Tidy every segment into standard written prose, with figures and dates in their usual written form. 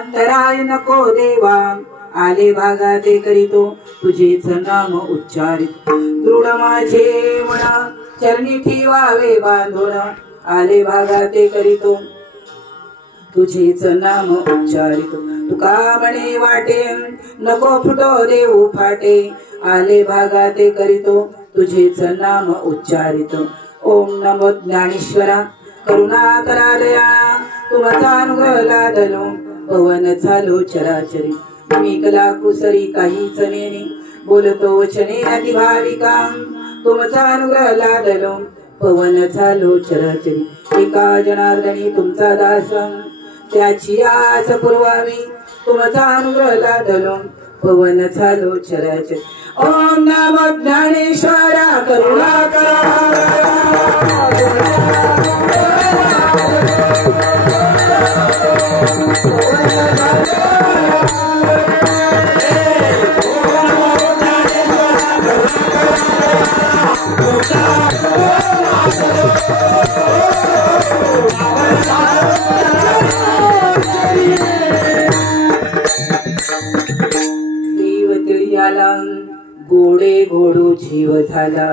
अंतराय नको देवा आले भागा ते करीतो तुझेच नाम उच्चारित दृढ माझे मना चरणी ठेवावे बांधून आले भागा ते करीतो तुझेच नाम उच्चारितो तुका म्हणे वाटे नको फुटो देऊ फाटे आले भागा ते करीतो तुझेच नाम उच्चारितो ओम नमो ज्ञानेश्वरा करुणा करा दयाळा तुमचा अनुग्रह लादलो पवन झालो चराचरी मी कला कुसरी काहीच नेने बोलतो वचने अति भाविका तुमचा अनुग्रह लादलो पवन झालो चराचरी एका जनार्दनी तुमचा दास त्याची आस पुरवावी तुमचा अनुग्रह लादलो पवन झालो चराचरी ओम नमो ज्ञानेश्वरा करुणा करा गोडे गोडू जीव झाला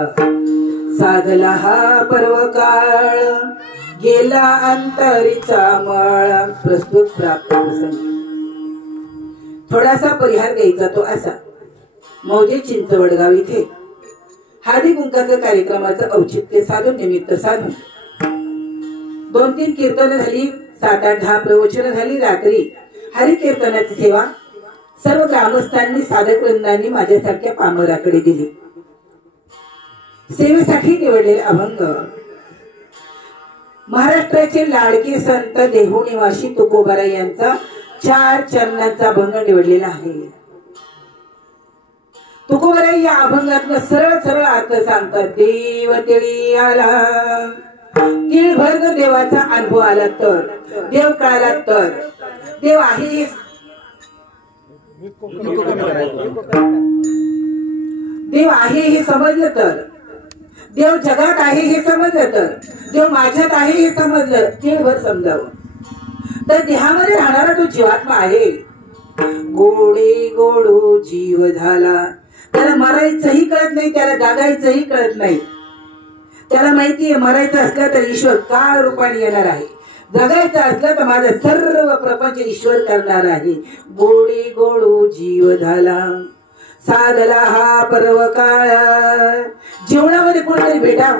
साधला हा पर्व काळ गेला अंतरीचा मळ प्रस्तुत प्राप्त प्रसंग थोडासा परिहार द्यायचा तो असा मौजे चिंचवडगाव इथे हळदी कुंकाचं कार्यक्रमाचं औचित्य साधून निमित्त साधून 2-3 कीर्तन झाली 7-8-10 प्रवचन झाली रात्री हरी कीर्तनाची सेवा सर्व ग्रामस्थांनी साधक वृंदांनी माझ्यासारख्या पामराकडे दिली सेवेसाठी निवडलेले अभंग महाराष्ट्राचे लाडके संत देहू निवासी तुकोबाराय यांचा 4 चरणांचा अभंग निवडलेला आहे तुकोबाराय या अभंगातला सरळ सरळ अर्थ सांगतात देव तिळी आला तिळभर देवाचा अनुभव आला तर देव कळाला तर देव आहे देव आहे हे समजलं तर देव जगात आहे हे समजलं तर देव माझ्यात आहे हे समजलं चिळभर समजावं तर देहामध्ये राहणारा तो जीवात्मा आहे गोडे गोडू जीव झाला त्याला मरायचंही कळत नाही त्याला जागायचंही कळत नाही त्याला माहितीये मरायचं असलं तर ईश्वर काळ रूपाने येणार आहे जगायचं असलं तर माझं सर्व प्रपंच ईश्वर करणार आहे गोडे गोडू जीव झाला साधला हा पर्व काळ जीवनामध्ये कोणतरी भेटा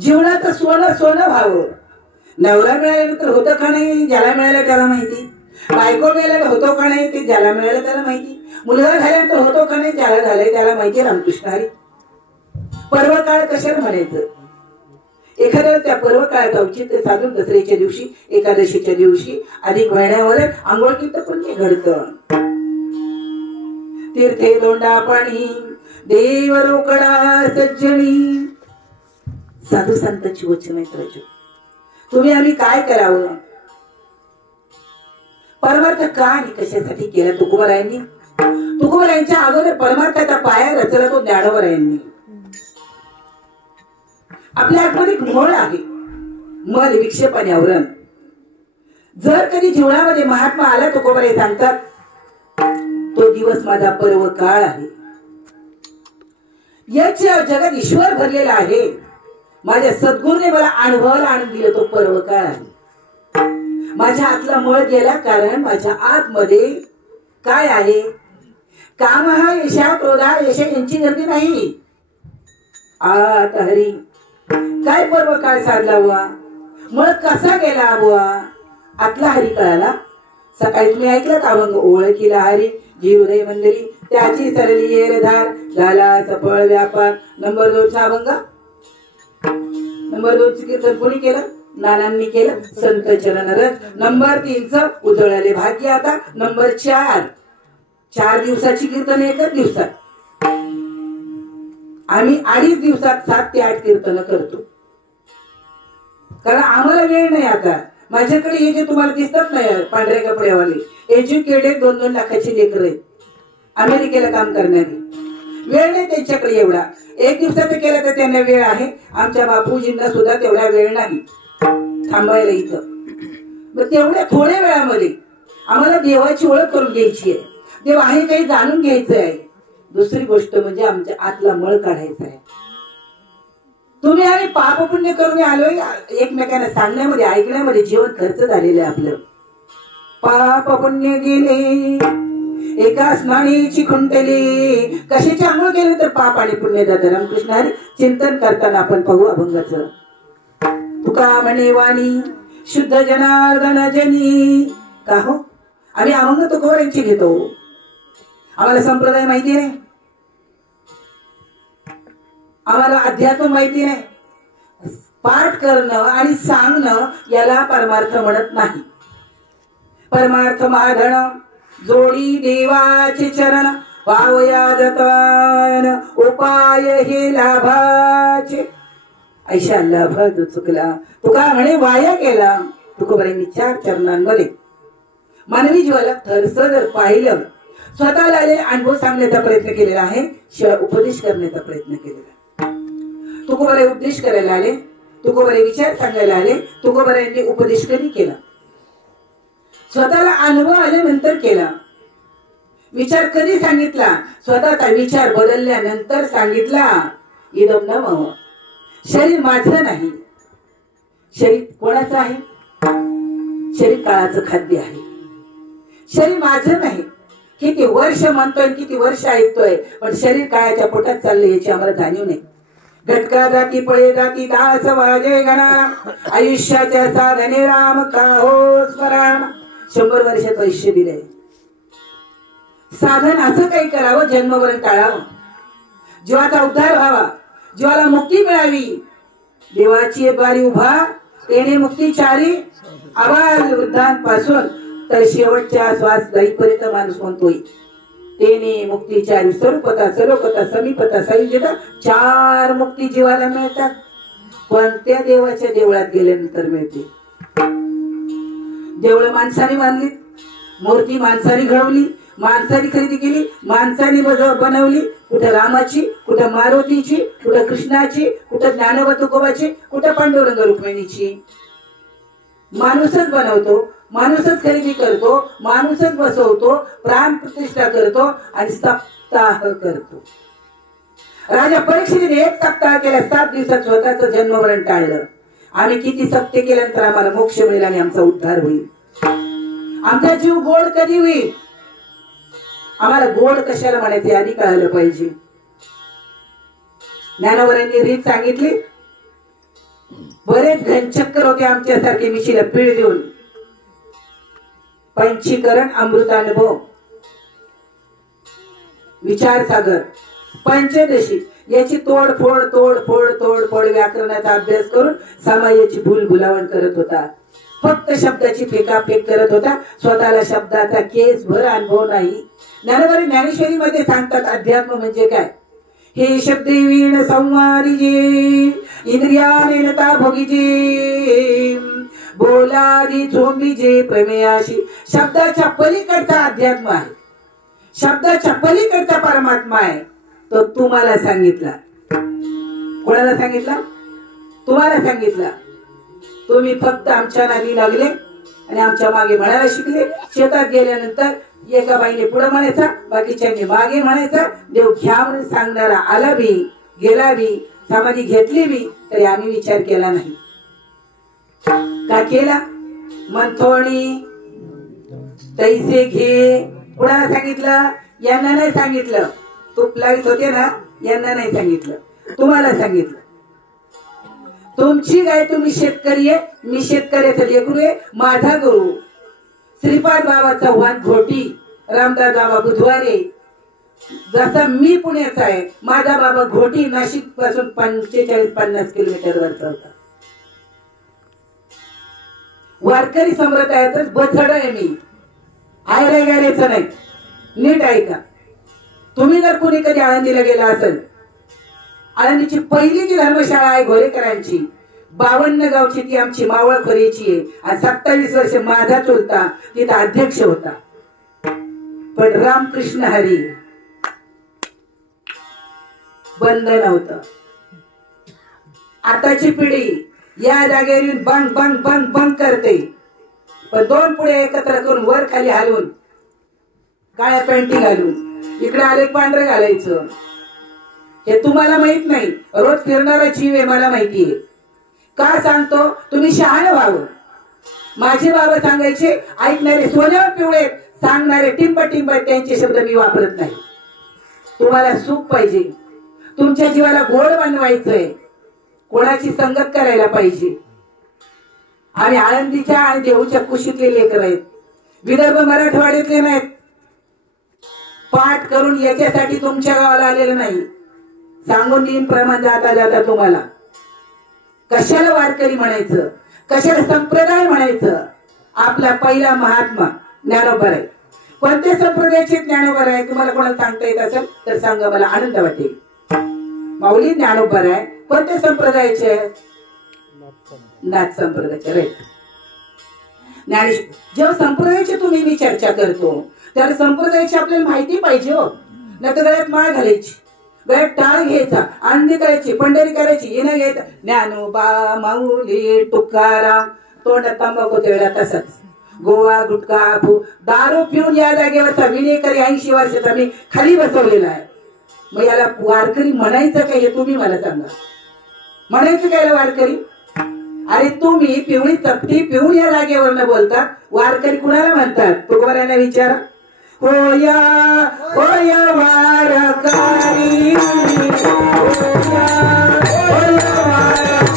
जीवनाचं सोनं सोनं व्हावं नवरा मिळाल्यानंतर होतं का नाही ज्याला मिळालं त्याला माहिती बायको मिळाल्याला होतो का नाही ते ज्याला मिळालं त्याला माहिती मुलगा झाल्यानंतर होतो का नाही ज्याला झालंय त्याला माहिती रामकृष्ण हरी पर्व काळ कशाला म्हणायचं एखाद्या त्या पर्व काळात औचित्य साधून दसऱ्याच्या दिवशी एकादशीच्या दिवशी अधिक महिन्यावर आंघोळ कीर्तन पुण्य घडतं तीर्थे दोंडा पाणी देव रोकडा सज्जनी साधू संतांची वचन आहेत तुम्ही आम्ही काय करावं परमार्थ का आणि कशासाठी केला तुकोबारायांच्या अगोदर परमार्थाचा पाया रचला तो ज्ञानोबारायांनी आपल्या आतमध्ये घोळ आहे मन विक्षेप आणि आवरण जर कधी जीवनामध्ये महात्मा आला तुकोबाराय सांगतात तो दिवस माझा पर्व काळ आहे याच्या जगात ईश्वर भरलेला आहे माझ्या सद्गुरूने मला अनुभवाला आणून दिलं तो पर्व काळ आहे माझ्या आतला मळ गेला कारण माझ्या आतमध्ये काय आहे काम हा यशा क्रोधा यश यांची गर्दी नाही आत हरी काय पर्व काळ साधला बुवा मळ कसा गेला बुवा आतला हरी कळाला सकाळी तुम्ही ऐकलं का अभंग ओळखीला हरी जी हृदय मंदिरी त्याची सरली येरधार झाला सफळ व्यापार नंबर 2 चा अभंग नंबर 2 चे कीर्तन कोणी केलं नानांनी केलं संत चरणरथ नंबर 3 च उजळले भाग्य आता नंबर 4 दिवसाची कीर्तन एकच दिवसात आम्ही 2.5 दिवसात 7 ते 8 कीर्तन करतो कारण आम्हाला वेळ नाही आता माझ्याकडे हे जे तुम्हाला दिसतात नाही पांढऱ्या कपड्यावाले एज्युकेटेड 2-2 लाखाची लेकरं आहेत अमेरिकेला काम करणारी वेळ नाही त्यांच्याकडे एवढा 1 दिवसाचं केलं तर त्यांना वेळ आहे आमच्या बापूजींना सुद्धा तेवढा वेळ नाही थांबायला इथं मग तेवढ्या थोड्या वेळामध्ये आम्हाला देवाची ओळख करून घ्यायची आहे, देव आहे काही जाणून घ्यायचं आहे. दुसरी गोष्ट म्हणजे आमच्या आतला मळ काढायचा आहे. तुम्ही आणि पाप पुण्य करून आलोय एकमेकांना सांगण्यामध्ये ऐकण्यामध्ये जीवन खर्च झालेलं आहे आपलं. पाप पुण्य गेले एका स्नानीची खुंटली. कशाची आंघोळ केली तर पाप आणि पुण्य जातं. रामकृष्ण हरी चिंतन करताना आपण पाहू अभंगाचं. तुका म्हणे वाणी शुद्ध जनार्दन जनी. का हो आम्ही अभंग तुकोबारांची घेतो. आम्हाला संप्रदाय माहिती नाही, आम्हाला अध्यात्म माहिती नाही. पाठ करणं आणि सांगणं याला परमार्थ म्हणत नाही. परमार्थ माधण जोडी देवाचे चरण पावया जतन उपाय हे लाभाचे. ऐशा लाभ जो चुकला तुका म्हणे वाया गेला. तुकोबारांनी 4 चरणांमध्ये मानवी जीवाला थरस जर पाहिलं, स्वतःला अनुभव सांगण्याचा प्रयत्न केलेला आहे, शिवाय उपदेश करण्याचा प्रयत्न केलेला आहे. तुकोबाराय उपदेश करायला आले, तुकोबाराय विचार सांगायला आले. तुकोबारायांनी उपदेश कधी केला? स्वतःला अनुभव आल्यानंतर केला. विचार कधी सांगितला? स्वतःचा विचार बदलल्यानंतर सांगितला. इदम न मम. शरीर माझं नाही. शरीर कोणाचं आहे? शरीर काळाचं खाद्य आहे. शरीर माझं नाही. किती वर्ष म्हणतोय, किती वर्ष ऐकतोय, पण शरीर काळाच्या पोटात चाललंय याची आम्हाला जाणीव नाही. घटका जाती पळे जाती दास वाजे गणा. आयुष्याच्या साधने राम का हो स्मरण. 100 वर्षाचं आयुष्य दिलंय. साधन असं काही करावं जन्मवरण टाळावं, जीवाचा उद्धार व्हावा, जीवाला मुक्ती मिळावी. देवाची द्वारी उभा तेने मुक्तीचारी. आबाल वृद्धांपासून तर शेवटच्या श्वास जाईपर्यंत माणूस म्हणतोय तेने मुक्तीचारी. स्वरूपता सलोकता समीपता संयुजता 4 मुक्ती जीवाला मिळतात. कोणत्या देवाच्या देवळात गेल्यानंतर मिळते? देवळ माणसाने बांधली, मूर्ती माणसाने घडवली, माणसाने खरेदी केली, माणसाने बनवली. कुठं रामाची, कुठं मारुतीची, कुठं कृष्णाची, कुठं ज्ञानोबा तुकोबाची, कुठं पांडुरंग रुक्मिणीची. माणूसच बनवतो, माणूसच खरेदी करतो, माणूसच बसवतो, प्राण प्रतिष्ठा करतो आणि सप्ताह करतो. राजा परीक्षेने 1 सप्ताह केला, 7 दिवसात स्वतःच जन्ममरण टाळलं. आम्ही किती सप्ते केल्यानंतर आम्हाला मोक्ष मिळेल आणि आमचा उद्धार होईल. आमचा जीव गोड कधी होईल? आम्हाला गोड कशाला म्हणायचे आधी कळायला पाहिजे. ज्ञानोबांनी रीत सांगितली. बरेच घनचक्कर होते आमच्यासारखे मिशीला पीळ देऊन. पंचीकरण अमृतानुभव विचार सागर पंचदशी याची तोडफोड तोडफोड तोडफोड व्याकरणाचा अभ्यास करून समाजाची भूलभुलावण करत होता. फक्त शब्दाची फेकाफेक करत होता. स्वतःला शब्दाचा केस भर अनुभव नाही. ज्ञानोबा ज्ञानेश्वरीमध्ये सांगतात अध्यात्म म्हणजे काय? हे शब्दे वीण संवारी जे इंद्रियाने नता भोगीजे बोलादी झोंबी जे प्रमेयाशी. शब्दाच्या पलीकडचा अध्यात्म आहे, शब्दाच्या पलीकडचा परमात्मा आहे. तो तुम्हाला सांगितला. कोणाला सांगितला? तुम्हाला सांगितला. तुम्ही फक्त आमच्या नादी लागले आणि आमच्या मागे म्हणायला शिकले. शेतात गेल्यानंतर एका बाईने पुढे म्हणायचा, बाकीच्यांनी मागे म्हणायचा. देव घ्या म्हणून सांगणारा आला बी गेला बी, समाधी घेतली बी, तरी आम्ही विचार केला नाही. का केला? मंथोणी तैसे घे. कुणाला सांगितलं? यांना नाही सांगितलं. तूप लावित होते ना, यांना नाही सांगितलं, तुम्हाला सांगितलं. तुमची गाय, तुम्ही शेतकरी आहे, मी शेतकऱ्याचा लेकरू आहे. माझा गुरु श्रीपाद बाबा चव्हाण घोटी, रामदास बाबा बुधवारे. जसा मी पुण्याचा आहे, माझा बाबा घोटी नाशिक पासून 45-50 किलोमीटरवरचा होता. वारकरी संप्रदायातच बछड आहे मी, आयरे गायचं नाही. नीट ऐका. तुम्ही जर कोणी कधी आळंदीला गेला असेल, आळंदीची पहिली जी धर्मशाळा आहे घोरेकरांची, 52 गावची, ती आमची मावळखोरीची आहे. आणि 27 वर्ष माझा चुलता तिथं अध्यक्ष होता. पण रामकृष्ण हरी बंद नव्हतं. आताची पिढी या जागेवर बंग बंग बंग बंग करते. पण दोन पुढे एकत्र करून वर खाली हलवून काळ्या पॅन्टी घालून इकडे आले पांढरे घालायचं हे तुम्हाला माहित नाही. रोज फिरणारा जीव आहे मला माहितीये. का सांगतो? तुम्ही शहाणं व्हावं. माझे बाबा सांगायचे, ऐकणारे सोन्यावर पिवळे सांगणारे टिंब टिंब त्यांचे शब्द मी वापरत नाही. तुम्हाला सुख पाहिजे, तुमच्या जीवाला गोड बनवायचंय, कोणाची संगत करायला पाहिजे. आम्ही आळंदीच्या आणि देऊच्या कुशीतले लेकर आहेत, विदर्भ मराठवाड्यातले नाहीत. पाठ करून याच्यासाठी तुमच्या गावाला आलेलं नाही. सांगून देईन प्रमाण जाता जाता तुम्हाला. कशाला वारकरी म्हणायचं, कशाला संप्रदाय म्हणायचं. आपला पहिला महात्मा ज्ञानोबा आहे. कोणत्या संप्रदायाचे ज्ञानोबा आहे तुम्हाला कोणाला सांगता येत असेल तर सांगा, मला आनंद वाटेल. माऊली ज्ञानोबा आहे. कोणत्या संप्रदायाचे? नाथ संप्रदायाचे. राईट. ज्ञानेश्वर जेव्हा संप्रदायाची तुम्ही मी चर्चा करतो त्याला संप्रदायाची आपल्याला माहिती पाहिजे हो. नाही तर गळ्यात माळ घालायची, गळ्यात टाळ घ्यायचा, आंधी करायची, पंढरी करायची, येणं घ्यायचं. ज्ञानोबा माऊली तुकाराम तोंडात तांबाखू तेवढा तसाच. गोवा गुटखा दारू पिऊन या जागेवरचा विनेकरी 80 वर्षाचा मी खाली बसवलेला आहे. मग याला वारकरी म्हणायचं काय हे तुम्ही मला सांगा. म्हणायचं काय वारकरी? अरे तुम्ही पिवळी चपटी पिऊन या जागेवर न बोलतात, वारकरी कुणाला म्हणतात? तुकोबारायांना विचारा. होया होया वारकरी, होया होया वारकरी,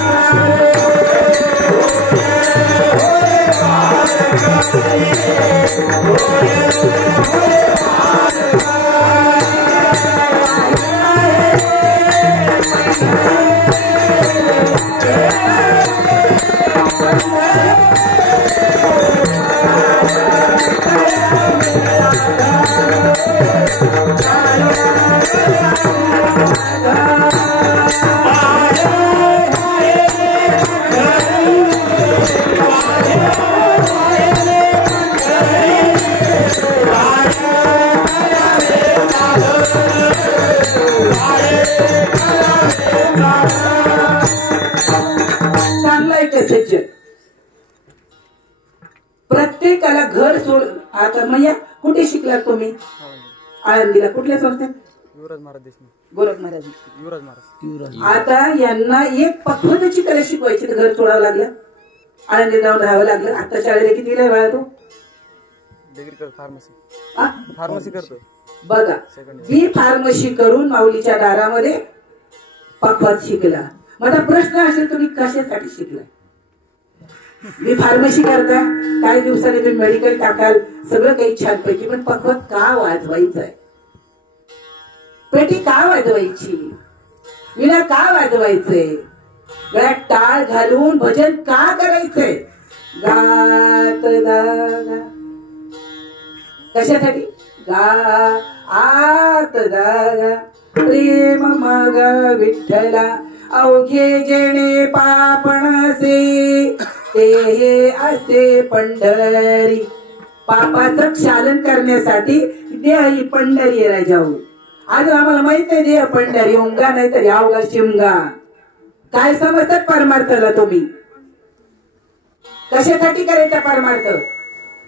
प्रत्येकाला घर सोड. आता मैया कुठे शिकलात तुम्ही? आळंदीला. कुठल्या संस्थेत? युवराज महाराज देशमुख. गोरख महाराज. युवराज महाराज. आता यांना एक पक्वतेची कला शिकवायची तर घर सोडावं लागलं, आळंदी जाऊन राहावं लागलं. आता शाळेला किती वेळ वेळा तो डिग्री कर फार्मसी करतो. बघा, बी फार्मसी करून माऊलीच्या दारामध्ये पक्वात शिकला. माझा प्रश्न असेल तुम्ही कशासाठी शिकलाय? मी फार्मसी करता, काही दिवसांनी तुम्ही मेडिकल टाकाल, सगळं काही छानपैकी, पण पक्वात का वाजवायचं आहे? पेटी का वाजवायची? विना का वाजवायचंय? गळ्यात टाळ घालून भजन का करायचंय? गात गा कशासाठी? गा आत गा प्रेम मग विठ्ठला अवघे जेणे पापणसे ते हे असे पंढरी. पापाचं क्षालन करण्यासाठी देह पंढरी राजाऊ. आज आम्हाला माहित नाही देह पंढरी उंगा नाही तरी अवघा शिमगा. काय समजतात परमार्थाला तुम्ही? कशासाठी करायचा परमार्थ?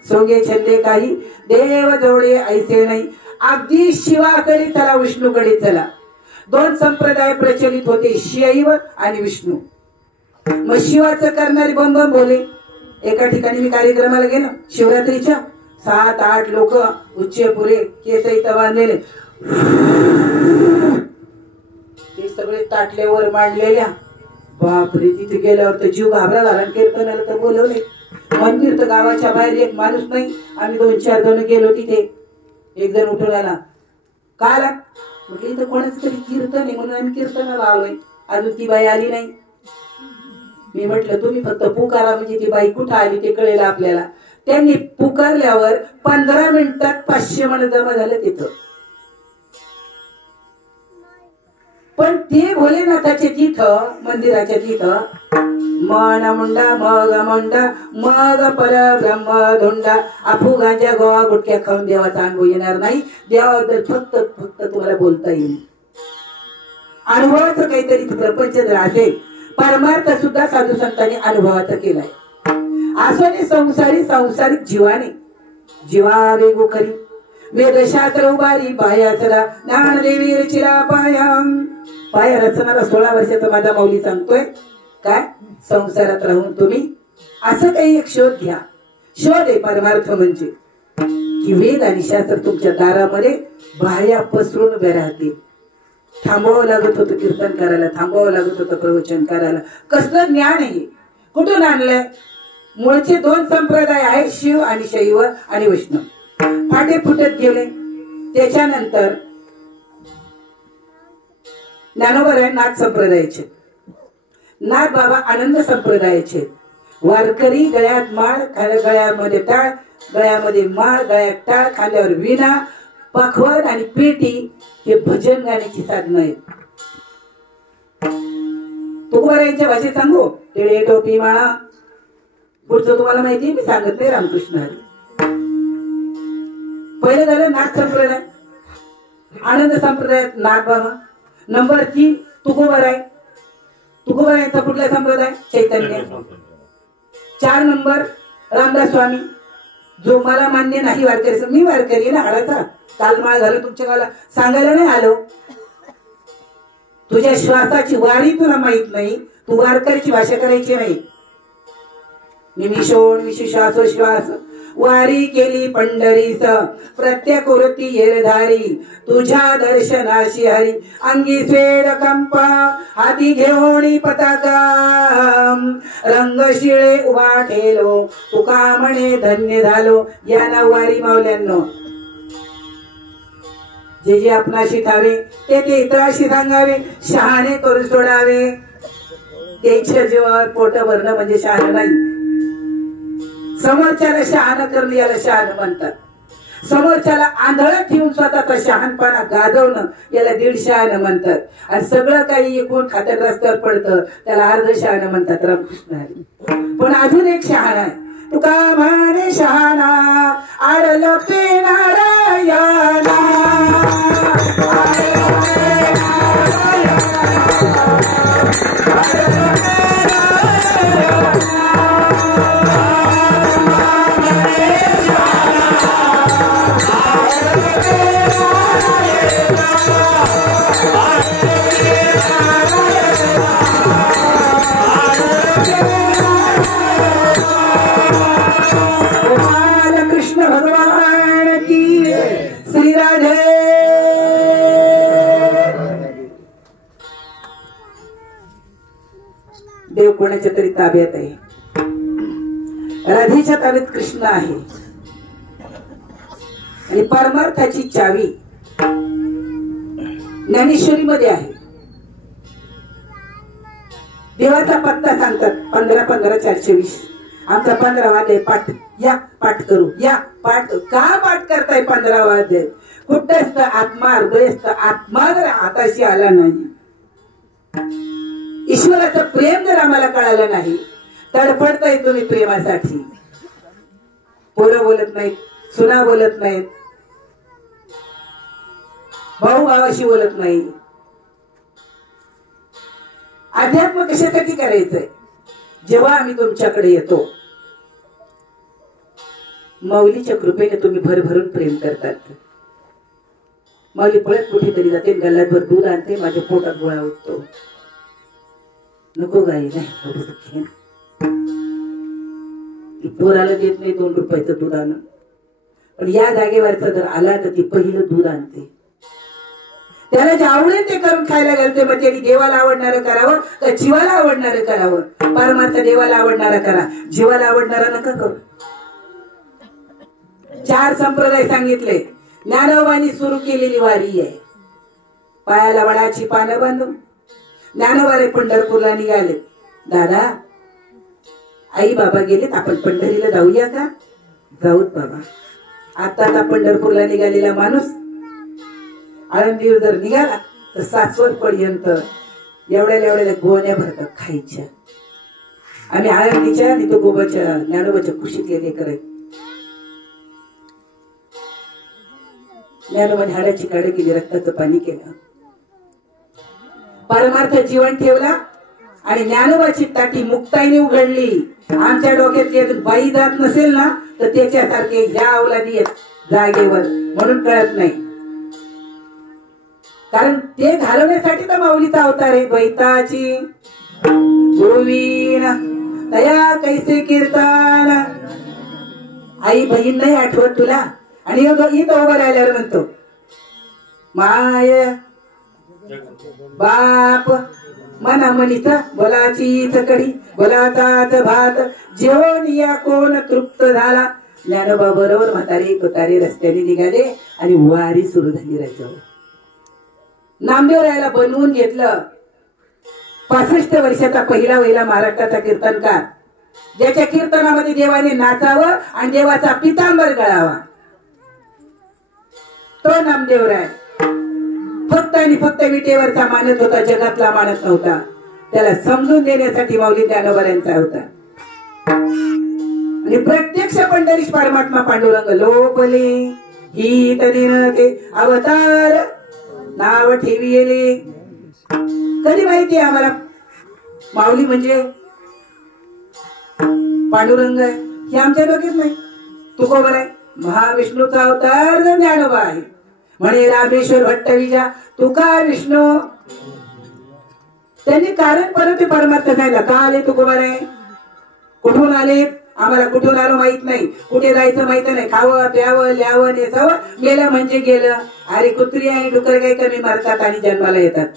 सोंगे छंदे काही देव जोडे ऐसे नाही. अगदी शिवाकडे चला, विष्णूकडे चला. दोन संप्रदाय प्रचलित होते, शैव आणि विष्णू. मग शिवाचं करणारे बम बम बोले. एका ठिकाणी मी कार्यक्रमाला गेलो शिवरात्रीच्या, 7-8 लोक उच्चे पुरे केस इथं बांधलेले, ते सगळे ताटल्यावर मांडलेल्या. बापरे, तिथे गेल्यावर तर जीव घाबरा झाला. कीर्तनाला तर बोलवले. मंदिर तर गावाच्या बाहेर, एक माणूस नाही. आम्ही 2-4 जण गेलो तिथे. एक जण उठून आला, का आला? म्हटलं इथं कोणाच तरी कीर्तन आहे म्हणून आम्ही कीर्तनाला आलोय. अजून ती बाई आली नाही. मी म्हटलं तुम्ही फक्त पुकारा म्हणजे ती बाई कुठं आली ते कळेल आपल्याला. त्यांनी पुकारल्यावर 15 मिनिटात 500 मन जमा झालं तिथं. पण ते भोलेनाथाचे तिथं, मंदिराच्या तिथं मन मुंडा मग मुंडा मग पर ब्रह्म धोंडा. आपू गांजा गोवा गुटक्या खाऊन देवाचा अनुभव येणार नाही. देवाबद्दल फक्त फक्त तुम्हाला बोलता येईल. अनुभवाचं काहीतरी प्रपंच जर असेल, परमार्थ सुद्धा साधू संतांनी अनुभवाचा केलाय. आसोने संसारी संसारिक जीवाने जीवावे गोखरी वेदशास्त्र उभारी पायाचला ज्ञानदेवी रचिला पाया रचणारा 16 वर्षाचा माझा माऊली सांगतोय काय संसारात राहून तुम्ही असं काही एक शोध घ्या. शोध आहे परमार्थ म्हणजे की वेद आणि शास्त्र तुमच्या दारामध्ये बाह्या पसरून उभे राहते. थांबावं लागत होतं कीर्तन करायला, थांबावं लागत होतं प्रवचन करायला. कसलं ज्ञान आहे, कुठून आणलंय? मूळचे 2 संप्रदाय आहेत, शिव आणि शैव आणि वैष्णव. फाटे फुटत गेले. त्याच्यानंतर ज्ञानोबा नाथ संप्रदायाचे, नाथ बाबा आनंद संप्रदायाचे. वारकरी गळ्यात माळ, गळ्यामध्ये टाळ, गळ्यामध्ये माळ, गळ्यात टाळ, खांद्यावर विणा, पखवाज आणि पेटी हे भजन गाण्याची साधनं आहेत. तुकोबारायांच्या भाषेत सांगू, टिळे टोपी माळा. पुढचं तुम्हाला माहिती मी सांगत नाही. रामकृष्ण हरी. पहिलं झालं नाथ संप्रदाय, आनंद संप्रदायात नाथ बाबा. नंबर 3 तुकोबाराय. तुकोबारायांचा कुठला संप्रदाय? चैतन्य. 4 नंबर रामदास स्वामी, जो मला मान्य नाही वारकरी. मी वारकरी ना हाडाचा, कालमाळ घालून तुमच्या गावाला सांगायला नाही आलो. तुझ्या श्वासाची वारी तुला माहित नाही, तू वारकरीची भाषा करायची नाही. निमिषोण विश्वास वारी केली पंढरीस, प्रत्येक वृत्ती येरधारी, तुझ्या दर्शनाशी हरी. अंगी स्वेद कंपा, हाती घेऊन पताका, रंगशिळे उभा ठेलो, तुका म्हणे धन्य झालो. या वारी मावल्यांनो, जे जे आपणाशी ठावे ते ते इतराशी सांगावे, शहाणे करून सोडावे. त्यांच्या जीवावर पोट भरणं म्हणजे शहाणं नाही. समोरच्याला शहाणं करणं याला शहाणं म्हणतात. समोरच्याला आंधळं ठेवून स्वतःचा शहाणपणा गाजवणं याला दीड शहाणं म्हणतात. आणि सगळं काही एकूण खात्यात रस्त्यावर पडतं त्याला अर्ध शहाणं म्हणतात. रामकृष्ण हरी. पण अजून एक शहाणा आहे. तुका म्हणे शहाणा आडल पे नारायणा, कृष्ण भगवान की श्री राधे. देव कोणाच्या तरी ताब्यात आहे. राधेच्या ताब्यात कृष्ण आहे. आणि परमार्थाची चावी ज्ञानेश्वरी मध्ये आहे. देवाचा पत्ता सांगतात 15-15 420. आमचा 15 वादे पाठ, या पाठ करू, या पाठ. का पाठ करताय 15 वादे? कुठंच आत्मा हृदयस्थ आत्मा जर हाताशी आला नाही, ईश्वराचं प्रेम जर आम्हाला कळालं नाही, तडफडताय तुम्ही प्रेमासाठी. पोरं बोलत नाहीत, सुना बोलत नाहीत, भाऊ भावाशी बोलत नाही. अध्यात्म कशासाठी करायचंय? जेव्हा आम्ही तुमच्याकडे येतो, माऊलीच्या कृपेने तुम्ही भरभरून प्रेम करतात. माऊली पळत कुठेतरी जाते, गल्लाभर दूध आणते, माझ्या पोटात गोळा उठतो. नको गाई, नाही पोराला देत नाही 2 रुपयाचं दूध आणून. पण या जागेवरचा जर आला तर ती पहिलं दूध आणते. त्याला जे आवडेल ते करून खायला घालते. मग त्यांनी देवाला आवडणारं करावं का जीवाला आवडणारं करावं? परमार्थ देवाला आवडणारा करा, जीवाला आवडणारा नका करू. 4 संप्रदाय सांगितले. ज्ञानोबांनी सुरू केलेली वारी आहे. पायाला वडाची पानं बांधून ज्ञानोबारे पंढरपूरला निघाले. दादा, आई बाबा गेलेत, आपण पंढरीला जाऊया का? जाऊत बाबा. आता पंढरपूरला निघालेला माणूस आळंदीवर जर निघाला तर सासवड पर्यंत एवढ्या गोण्या भरतात खायच्या. आम्ही आळंदीच्या आणि तो गोबाच्या ज्ञानोबाच्या कुशीतले लेकर आहेत. ज्ञानोबाने हाडाची काढ केली, रक्ताचं पाणी केलं, परमार्थ जीवन ठेवला आणि ज्ञानोबाची ताटी मुक्ताईने उघडली. आमच्या डोक्यातली अजून बाई जात नसेल ना तर त्याच्यासारखे ह्या अवलादी आहेत जागेवर, म्हणून कळत नाही. कारण ते घालवण्यासाठी तर माऊलीचा अवतार आहे. द्वैताची गुरुवीन तया कैसे कीर्तन. आई बहीण नाही आठवत तुला, आणि इथं उभं राहिल्यावर म्हणतो माय बाप मना मनीचा बोलाची चकडी बोलाचाच भात जेवण या कोण तृप्त झाला. ज्ञानोबा बरोबर म्हातारे कोतारे रस्त्याने निघाले आणि वारी सुरू झाली. राजावर नामदेवरायाला बनवून घेतलं. 65 वर्षाचा पहिला महाराष्ट्राचा कीर्तनकार, ज्याच्या कीर्तनामध्ये देवाने नाचावं आणि देवाचा पितांबर गळावा, तो नामदेवराय. फक्त आणि फक्त विटेवरचा मानत होता, जगातला मानत नव्हता. त्याला समजून देण्यासाठी माऊली ज्ञानोबा होता. आणि प्रत्यक्ष पंढरीश परमात्मा पांडुरंग लोपले ही तदिन ते अवतार नाव ठेविले. कधी माहिती आम्हाला माऊली म्हणजे पांडुरंग आहे हे आमच्या डोक्यात नाही. तुकोबर आहे महाविष्णूचा अवतार ज्ञानोबा आहे. म्हणे रामेश्वर भट्टविजा तुका विष्णू. त्यांनी कारण परत ते परमार्थ सांगितलं. का आले तुकोबर आहे, कुठून आले, आम्हाला कुठून आलो माहित नाही, कुठे जायचं माहित नाही. खावं प्यावं ल्यावं नेसावं, गेलं म्हणजे गेलं. अरे कुत्री आणि डुकर काही कमी मरतात आणि जन्माला येतात.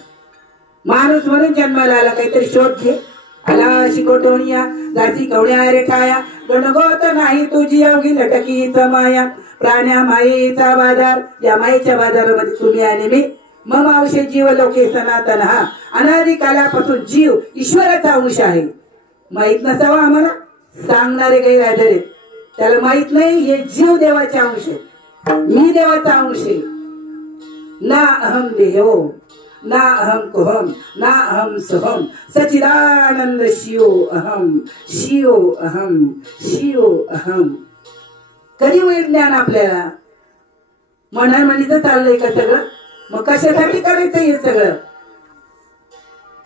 माणूस म्हणून जन्माला आला, काहीतरी शोध घे. आला शिकोटोणिया गासी कवड्या रे ठाया गणगोत नाही तुझी अवघी लटकीच माया. प्राण्या मायेचा बाजार, या मायेच्या बाजारामध्ये तुम्ही आणि मी. मम अंशे जीव लोके सनातन. हा अनादी कालापासून जीव ईश्वराचा अंश आहे. माहित नसावा आम्हाला, सांगणारे गैरहजर आहेत. त्याला माहित नाही हे जीव देवाचा अंश आहे, मी देवाचा अंश आहे. ना अहम देहो ना अहम कोहम ना अहम सोहम सचिदानंद शिव अहम शिव अहम शिव अहम. कधी होईल ज्ञान आपल्याला? म्हणीचं चाललंय का सगळं? मग कशासाठी करायचं हे सगळं?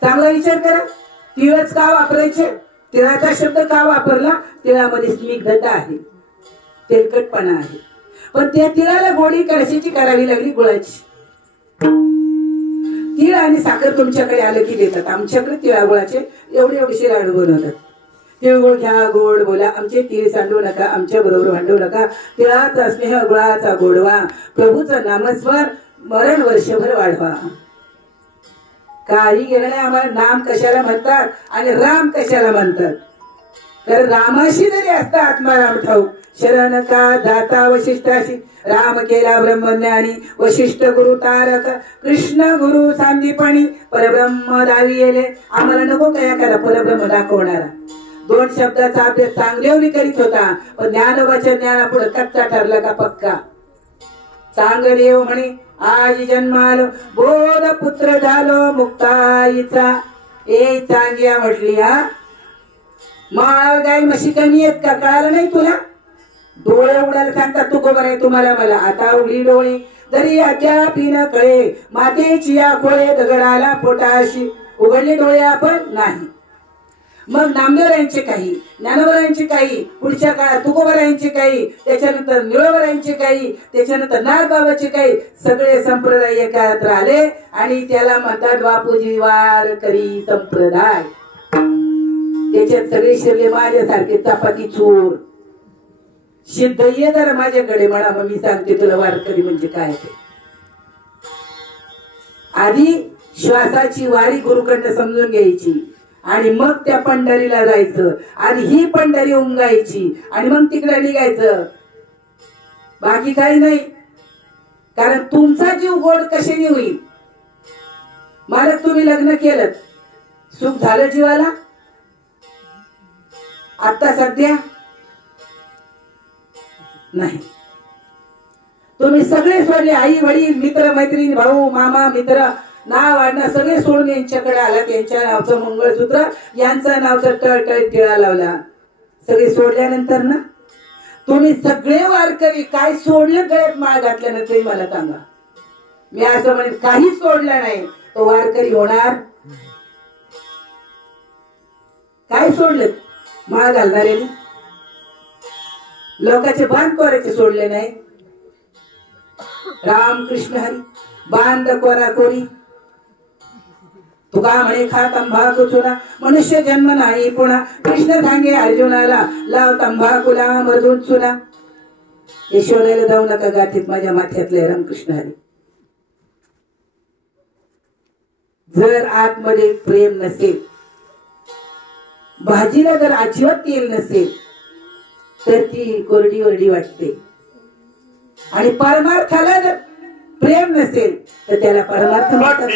चांगला विचार करा. तिळच का वापरायचे? तिळाचा शब्द का वापरला? तिळामध्ये स्निग्धता आहे, तेलकटपणा आहे. पण त्या तिळाला गोडी कशाची करावी लागली? गुळाची. तीळ आणि साखर तुमच्याकडे आलं की देतात. आमच्याकडे तिळागुळाचे एवढे लाडू बनवतात. तिळगुळ घ्या गोड बोला, आमचे तीळ सांडू नका, आमच्या बरोबर भांडू नका. तिळाचा स्नेह गुळाचा गोडवा, प्रभूचं नामस्वर मरण वर्षभर वाढवा. काही घेणं नाही आम्हाला. नाम कशाला म्हणतात आणि राम कशाला म्हणतात? तर रामाशी जरी असता आत्माराम ठाऊक. शरण का जाता वशिष्ठाशी, राम केला ब्रह्मज्ञानी. वशिष्ठ गुरु तारक कृष्ण गुरु सांदीपणी. परब्रह्म दावी येले. आम्हाला नको काय करा परब्रह्म दाखवणारा. 2 शब्दाचा अभ्यास चांगले करीत होता, पण ज्ञानोबाच्या ज्ञानापुढे कच्चा ठरला का पक्का? चांगले म्हणे आज जन्मालो बोध पुत्र झालो मुक्ताईचा. ए चांगिया म्हटली हा माळ गाय म्हशी कमी आहेत का? कळालं नाही तुला? डोळे उघडायला सांगतात तुकोबर आहे तुम्हाला मला. आता उघडी डोळे जरी अद्याप न कळे, मातेची या खोळे दगडाला पोटाशी. उघडले डोळे आपण नाही. मग नामदेवरायांचे काही, ज्ञानोबरायांचे काही, पुढच्या काळात तुकोबरायांचे काही, त्याच्यानंतर निळोबरायांचे काही, त्याच्यानंतर नागबाबाचे काही, सगळे संप्रदाय एकत्र आले आणि त्याला म्हणतात बापूजी वार करी संप्रदाय. त्याच्यात सगळे शिरले माझ्यासारखे चपाती चूर. सिद्ध ये जरा माझ्याकडे म्हणा, मग मी सांगते तुला वारकरी म्हणजे काय ते. आधी श्वासाची वारी गुरुकडनं समजून घ्यायची आणि मग त्या पंढरीला जायचं. आणि ही पंढरी उमगायची आणि मग तिकडे निघायचं. बाकी काही नाही. कारण तुमचा जीव गोड कशाने होईल? मालक तुम्ही लग्न केलं, सुख झालं जीवाला? आता सध्या नाही. तुम्ही सगळे सोडले, आई वडील मित्र मैत्रीण भाऊ मामा मित्र नाव वाढणं सगळे सोडून यांच्याकडे आला. त्यांच्या नावचं मंगळसूत्र, यांचं नावचं टळटळ टिळा लावला. सगळे सोडल्यानंतर ना तुम्ही सगळे वारकरी काय सोडलं? गळ्यात माळ घातल्यानंतर मला सांगा. मी असं म्हणेन काहीच सोडलं नाही तो वारकरी होणार. सोडले माळ घालणारे लोकांचे बांध कोराचे सोडले नाही राम कृष्ण हरी बांध कोरा कोरी तुका म्हणे खा तंबाखू चुना मनुष्य जन्म नाही पुन्हा कृष्ण सांगे अर्जुनाला लाव तंबाखूला मधून चुना यशोदेला जाऊ नका गाठीत माझ्या माथ्यातले रामकृष्ण हरी जर आतमध्ये प्रेम नसेल भाजीला जर अजिबात तेल नसेल तर ती कोरडी वरडी वाटते आणि परमार्थाला जर प्रेम नसेल तर त्याला परमार्थ म्हणतात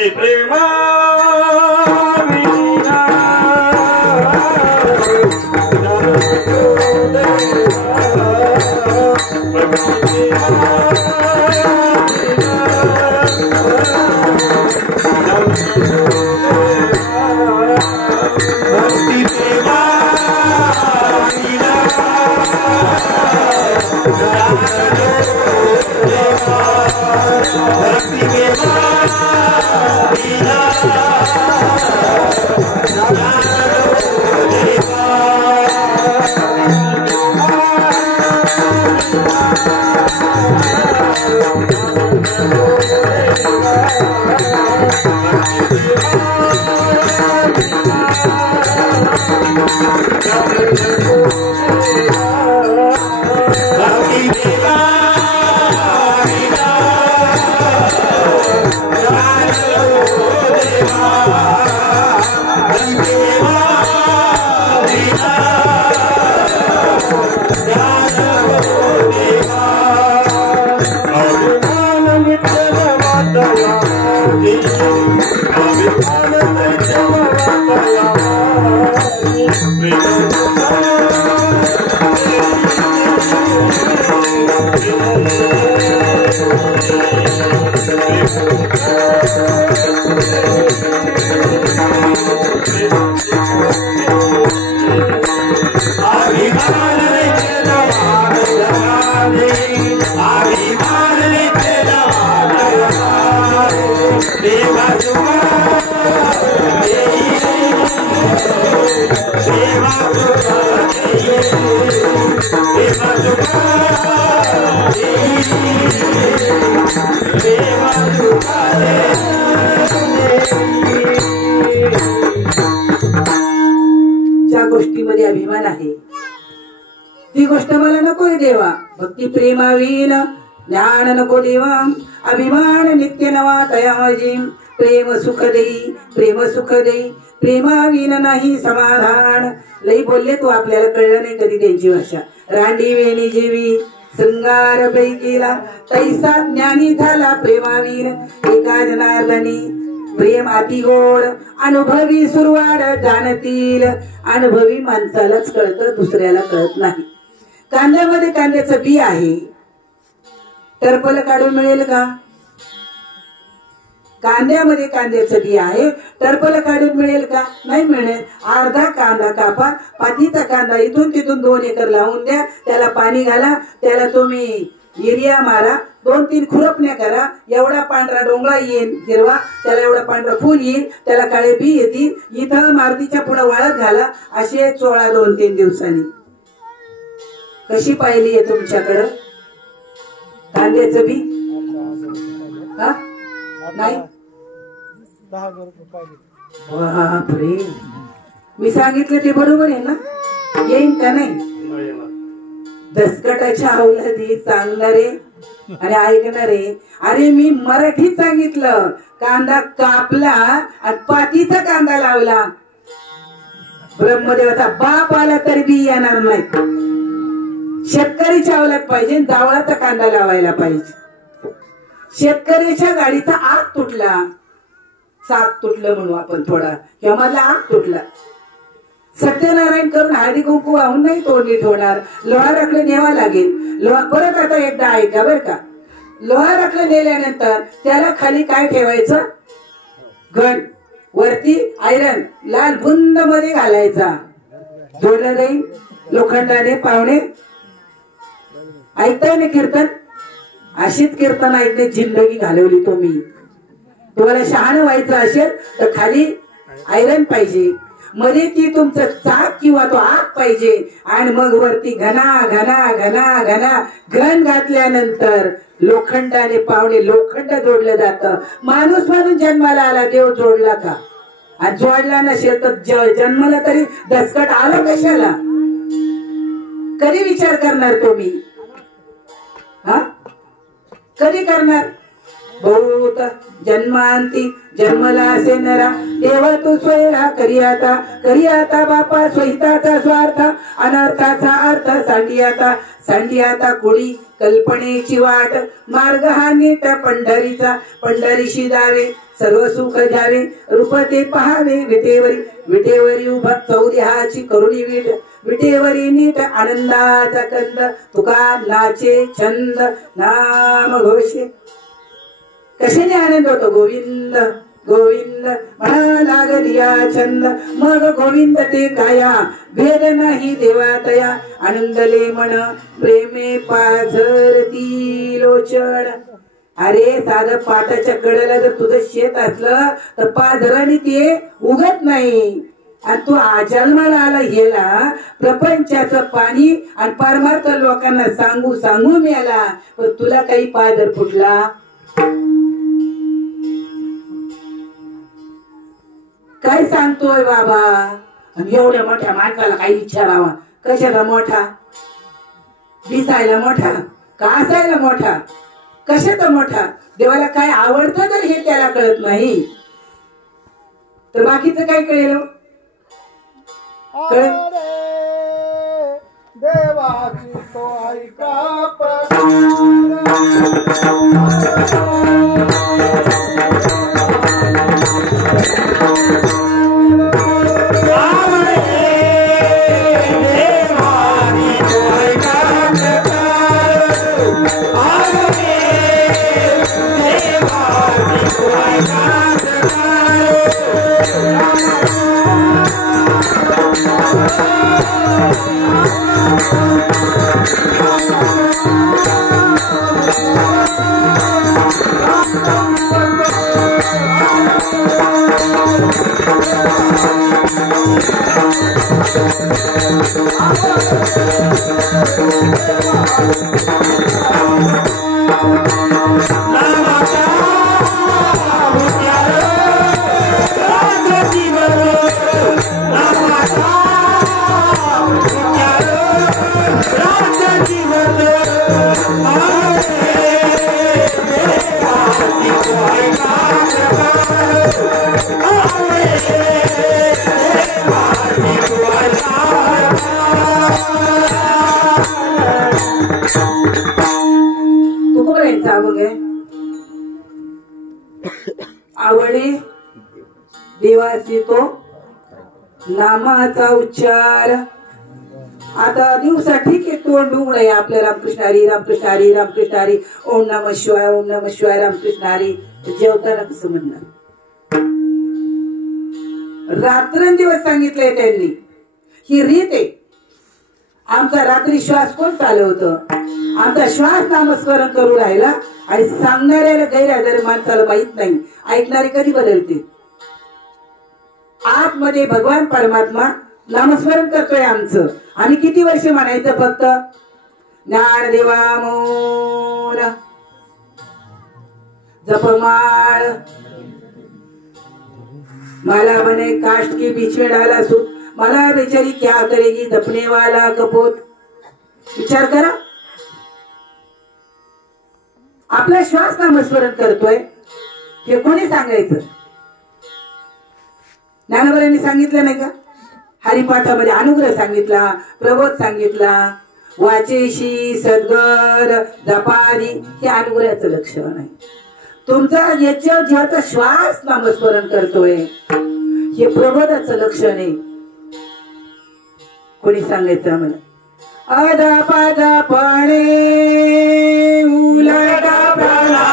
ज्या गोष्टीमध्ये अभिमान आहे ती गोष्ट मला नकोय देवा भक्ती प्रेमावीन ज्ञान नको देवा अभिमान नित्य नवा तयाजी प्रेम सुख देई प्रेमावीन नाही समाधान लई बोलले तू आपल्याला कळलं नाही कधी त्यांची भाषा रांडी वेणी जीवी शृंगार पैकीला तैसा ज्ञानी झाला प्रेमावीन एका जनार्दनी प्रेम अति गोड अनुभवी सुरवाड जाणतील अनुभवी माणसालाच कळतं दुसऱ्याला कळत नाही कांद्यामध्ये कांद्याचं बी आहे टरफल काढून मिळेल का कांद्यामध्ये कांद्याचं बी आहे टरफल काढून मिळेल का नाही मिळेल अर्धा कांदा कापा पातीचा कांदा इथून तिथून 2 एकर लावून द्या त्याला पाणी घाला त्याला तुम्ही युरिया मारा 2-3 खुरपण्या करा एवढा पांढरा डोंगळा येईल हिरवा त्याला एवढा पांढरा फुल येईल त्याला काळे बी येतील इथं मारुतीच्या पुढे वाळत घाला असे चोळा 2-3 दिवसांनी कशी पाहिली आहे तुमच्याकडं कांद्याचं बी हा नाही बापरे मी सांगितलं ते बरोबर आहे ना येईन का नाही दसकटाच्या अवलादी सांगणारे आणि ऐकणारे अरे मी मराठीत सांगितलं कांदा कापला आणि पातीचा कांदा लावला ब्रह्मदेवाचा बाप आला तरी बी येणार नाही शेतकरीच्या अवलाद पाहिजे जावळाचा कांदा लावायला पाहिजे शेतकऱ्याच्या गाडीचा आग तुटला चाक तुटलं म्हणू आपण थोडा किंवा मला आग तुटला सत्यनारायण करून हळदी कुंकू वाहून नाही तो नीट होणार लोहाराकडे न्यावा लागेल परत आता एकदा ऐका बर का लोहाराकडे नेल्यानंतर त्याला खाली काय ठेवायचं घट वरती आयरन लाल बुंद मध्ये घालायचा जोडलं जाईल लोखंडाने पाहुणे ऐकताय ना कीर्तन अशीच कीर्तन ऐकणे जिंदगी घालवली तुम्ही तुम्हाला शहाणं व्हायचं असेल तर खाली आयरन पाहिजे मध्ये ती तुमचं चाक किंवा तो आग पाहिजे आणि मग वरती घना घना घना घना घन घातल्यानंतर लोखंडाने पावणे लोखंड जोडलं जातं. माणूस म्हणून जन्माला आला, देव जोडला का? आणि जोडला नसेल तर जन्माला तरी दसकट आलं कशाला? कधी विचार करणार तुम्ही? हा कधी करणार? बहुत जन्मांती जन्मला असे नरा, देवा तू स्वयरा करी आता बापा स्वहिताचा स्वार्थ, अनर्थाचा अर्थ सांडी आता कोळी कल्पनेची वाट. मार्ग हा नीट पंढरीचा, पंढरीशी जावे सर्व सुख घ्यावे. रूप ते पहावे विटेवरी उभा चौदेहाची करुणी वीट. विटेवरी नीट आनंदाचा कंद, तुका नाचे छंद नाम घोषे. कशाने आनंद होतो? गोविंद गोविंद म्हणा लागलिया छंद, मग गोविंद ते काया भेद नाही देवातया. आनंदले मन प्रेमे पाझरती लोचन. अरे साधं पाटाच्या कडेला जर तुझं शेत असलं तर पाझराने ते उगत नाही. आणि तू जन्माला आला गेला प्रपंचाचं पाणी आणि परमार्थ लोकांना सांगू सांगू मेला, पण तुला काही पाझर फुटला? काय सांगतोय बाबा? एवढ्या मोठ्या माणसाला काही विचारावा? कशाला मोठा? दिसायला मोठा का असायला मोठा? कशाचा मोठा? देवाला काय आवडतं तर हे त्याला कळत नाही, तर बाकीचं काय कळेल? देवाची तो ऐका आवडे देवाची तो नामाचा उच्चार. आता दिवसा ठीक आहे, तोंड उघड आहे आपल्या रामकृष्ण हरी रामकृष्ण हरी रामकृष्ण हरी, ओम नमः शिवाय ओम नमः शिवाय रामकृष्ण हरी. जेवताना कसं म्हणणार? रात्रंदिवस सांगितलंय त्यांनी, ही रीत आहे. आमचा रात्री श्वास कोण चालवतं? आमचा श्वास नामस्मरण करू राहिला आणि सांगणाऱ्याला गैरहजर माणसाला माहित नाही. ऐकणारे कधी बदलते? आतमध्ये भगवान परमात्मा नामस्मरण करतोय आमचं. आम्ही किती वर्ष म्हणायचं फक्त ज्ञानदेवा मौन जपमाळ मला बने काष्ट की बीच में डाला सूत, मला बेचारी क्या करेगी जपने वाला कपोत. विचार करा, आपला श्वास नामस्मरण करतोय हे कोणी सांगायचं? ज्ञानोबांनी सांगितलं नाही का? हरिपाठामध्ये अनुग्रह सांगितला, प्रबोध सांगितला, वाचेशी सद्गद जपादी, हे अनुग्रहाचं लक्षण आहे. तुमचा याच्या जेव्हा श्वास नामस्मरण करतोय हे प्रबोधाचं लक्षण आहे. कोणी सांगायचं आम्हाला? आधा पाधा पाणे उलाटा प्राणा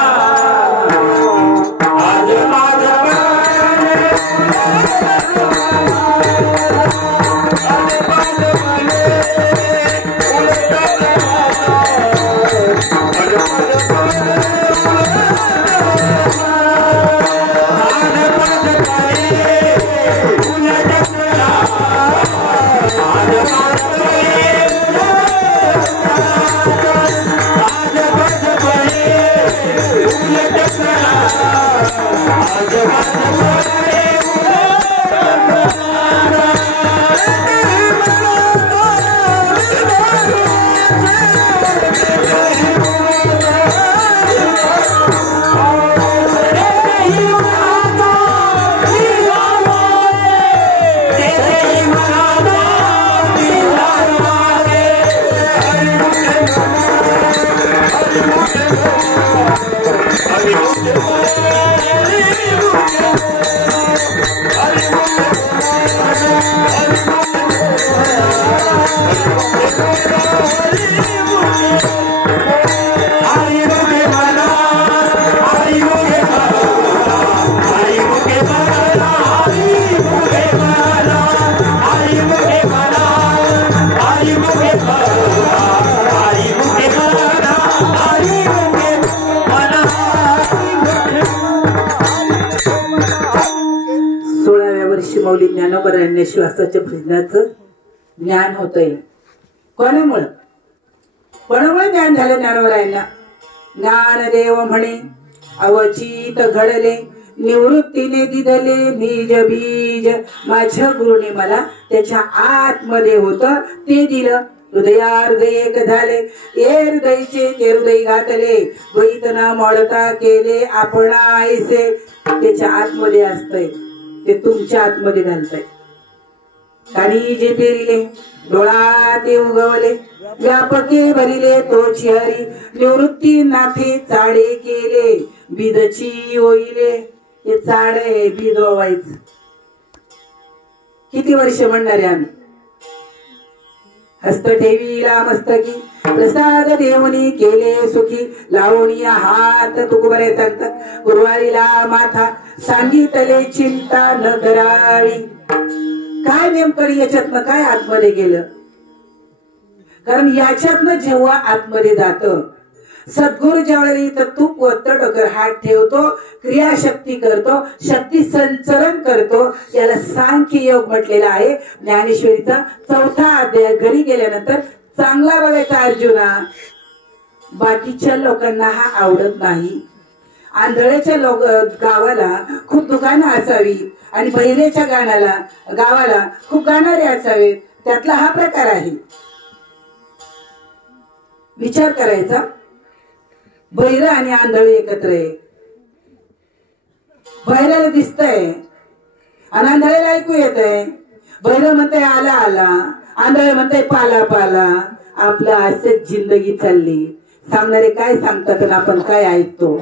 ज्ञानोबरांना श्वासाच्या भजनाचं ज्ञान होतंय. कोणामुळं ज्ञान झालं ज्ञानोबरांना? ज्ञानदेव म्हणे अवचित घडले निवृत्तीने दिदले निज बीज. माझ्या गुरुने मला त्याच्या आतमध्ये होत ते दिलं. हृदयाहृदय एक झाले ए हृदयचे ते हृदय घातले. द्वैत न मोडता केले आपण ऐसे. त्याच्या आतमध्ये असतंय ते तुमच्या आतमध्ये घालतंय. कानी जे पेरिले डोळा ते उगवले व्यापके भरिले तोची हरी. निवृत्ती नाथे चाडे केले बिदची ओइले. हे चाड आहे बीद ओवायचं. किती वर्ष म्हणणार आहे आम्ही? हस्त ठेवीला मस्तकी प्रसाद देवनी केले सुखी. लावणीया हात तुकोबरे सांगतात गुरुवारीला माथा सांगितले चिंता न करावी. काय नेमकं याच्यातनं काय आतमध्ये गेलं? कारण याच्यातनं जेव्हा आतमध्ये जात सद्गुरु ज्यावेळी तर तूप वत्तर डोकर हात ठेवतो क्रियाशक्ती करतो शक्ती संचरण करतो. याला सांख्य योग म्हटलेला आहे. ज्ञानेश्वरीचा 4था अध्याय घरी गेल्यानंतर चांगला बघायचा अर्जुना. बाकीच्या लोकांना हा आवडत नाही. आंधळ्याच्या गावाला खूप दुकानं असावी आणि बहिरेच्या गावाला खूप गाणारे असावेत. त्यातला हा प्रकार आहे. विचार करायचा. बहिर आणि आंधळे एकत्र आहे. बहिराला दिसतंय आणि आंधळेला ऐकू येत आहे. बहिर म्हणते आला आला आंधळे म्हणते पाला पाला. आपलं असंच जिंदगी चालली. सांगणारे काय सांगतात आणि आपण काय ऐकतो.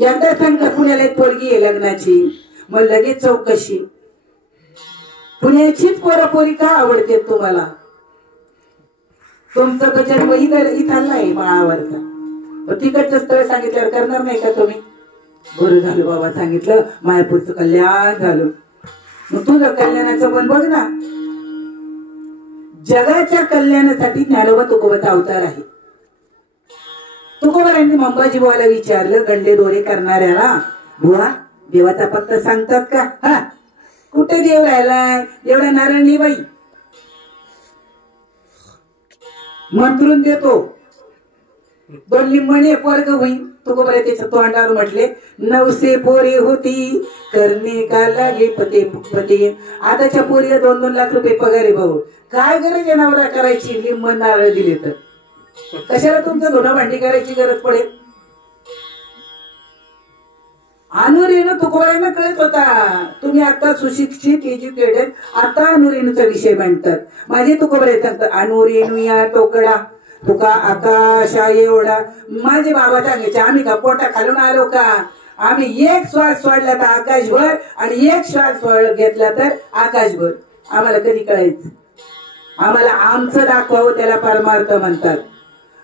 एकदा सांगतात पुण्याला एक पोरगी आहे लग्नाची. मग लगेच चौकशी. पुण्याचीच पोरापोरी का आवडते तुम्हाला? तुमचा तो जन्म इथं नाही माळावरचा. तिकडचं स्थळ सांगितल्यावर करणार नाही का तुम्ही? बरं झालं बाबा सांगितलं मायापूरचं कल्याण झालं. मग तुझं कल्याणाचं पण बघ ना. जगाच्या कल्याणासाठी ज्ञानोबा तुकोबाचा अवतार आहे. तुकोबारांनी मंबाजी बुवाला विचारलं गंडे दोरे करणाऱ्याला बुवा देवाचा पत्ता सांगतात का? हा कुठे देव राहिलाय? एवढ्या नारायणी बाई मंत्रून देतो. 2 लिंबणे वर्ग होईल. तुकोबारा त्याच्या तोंडावर म्हटले 900 पोरे होती करणे का लागे पते पते. आताच्या पोरीला 2-2 लाख रुपये पगार आहे भाऊ. काय गरज आहे नवरा करायची? लिंब नारळ दिले तर कशाला तुमचं धुणं भांडी करायची गरज पडेल? अनुरेणू तुकोबारांना कळत होता. तुम्ही आता सुशिक्षित एज्युकेटेड आता अनुरेणूचा विषय मांडतात. माझे तुकोबारे सांगतात अनुरेणू या टोकडा तुका आकाशा एवढा. माझे बाबा सांगायचे आम्ही का पोटा खालून आलो का? आम्ही एक श्वास सोडला तर आकाशभर आणि एक श्वास घेतला तर आकाशभर. आम्हाला कधी कळायचं? आम्हाला आमचं दाखवावं त्याला परमार्थ म्हणतात.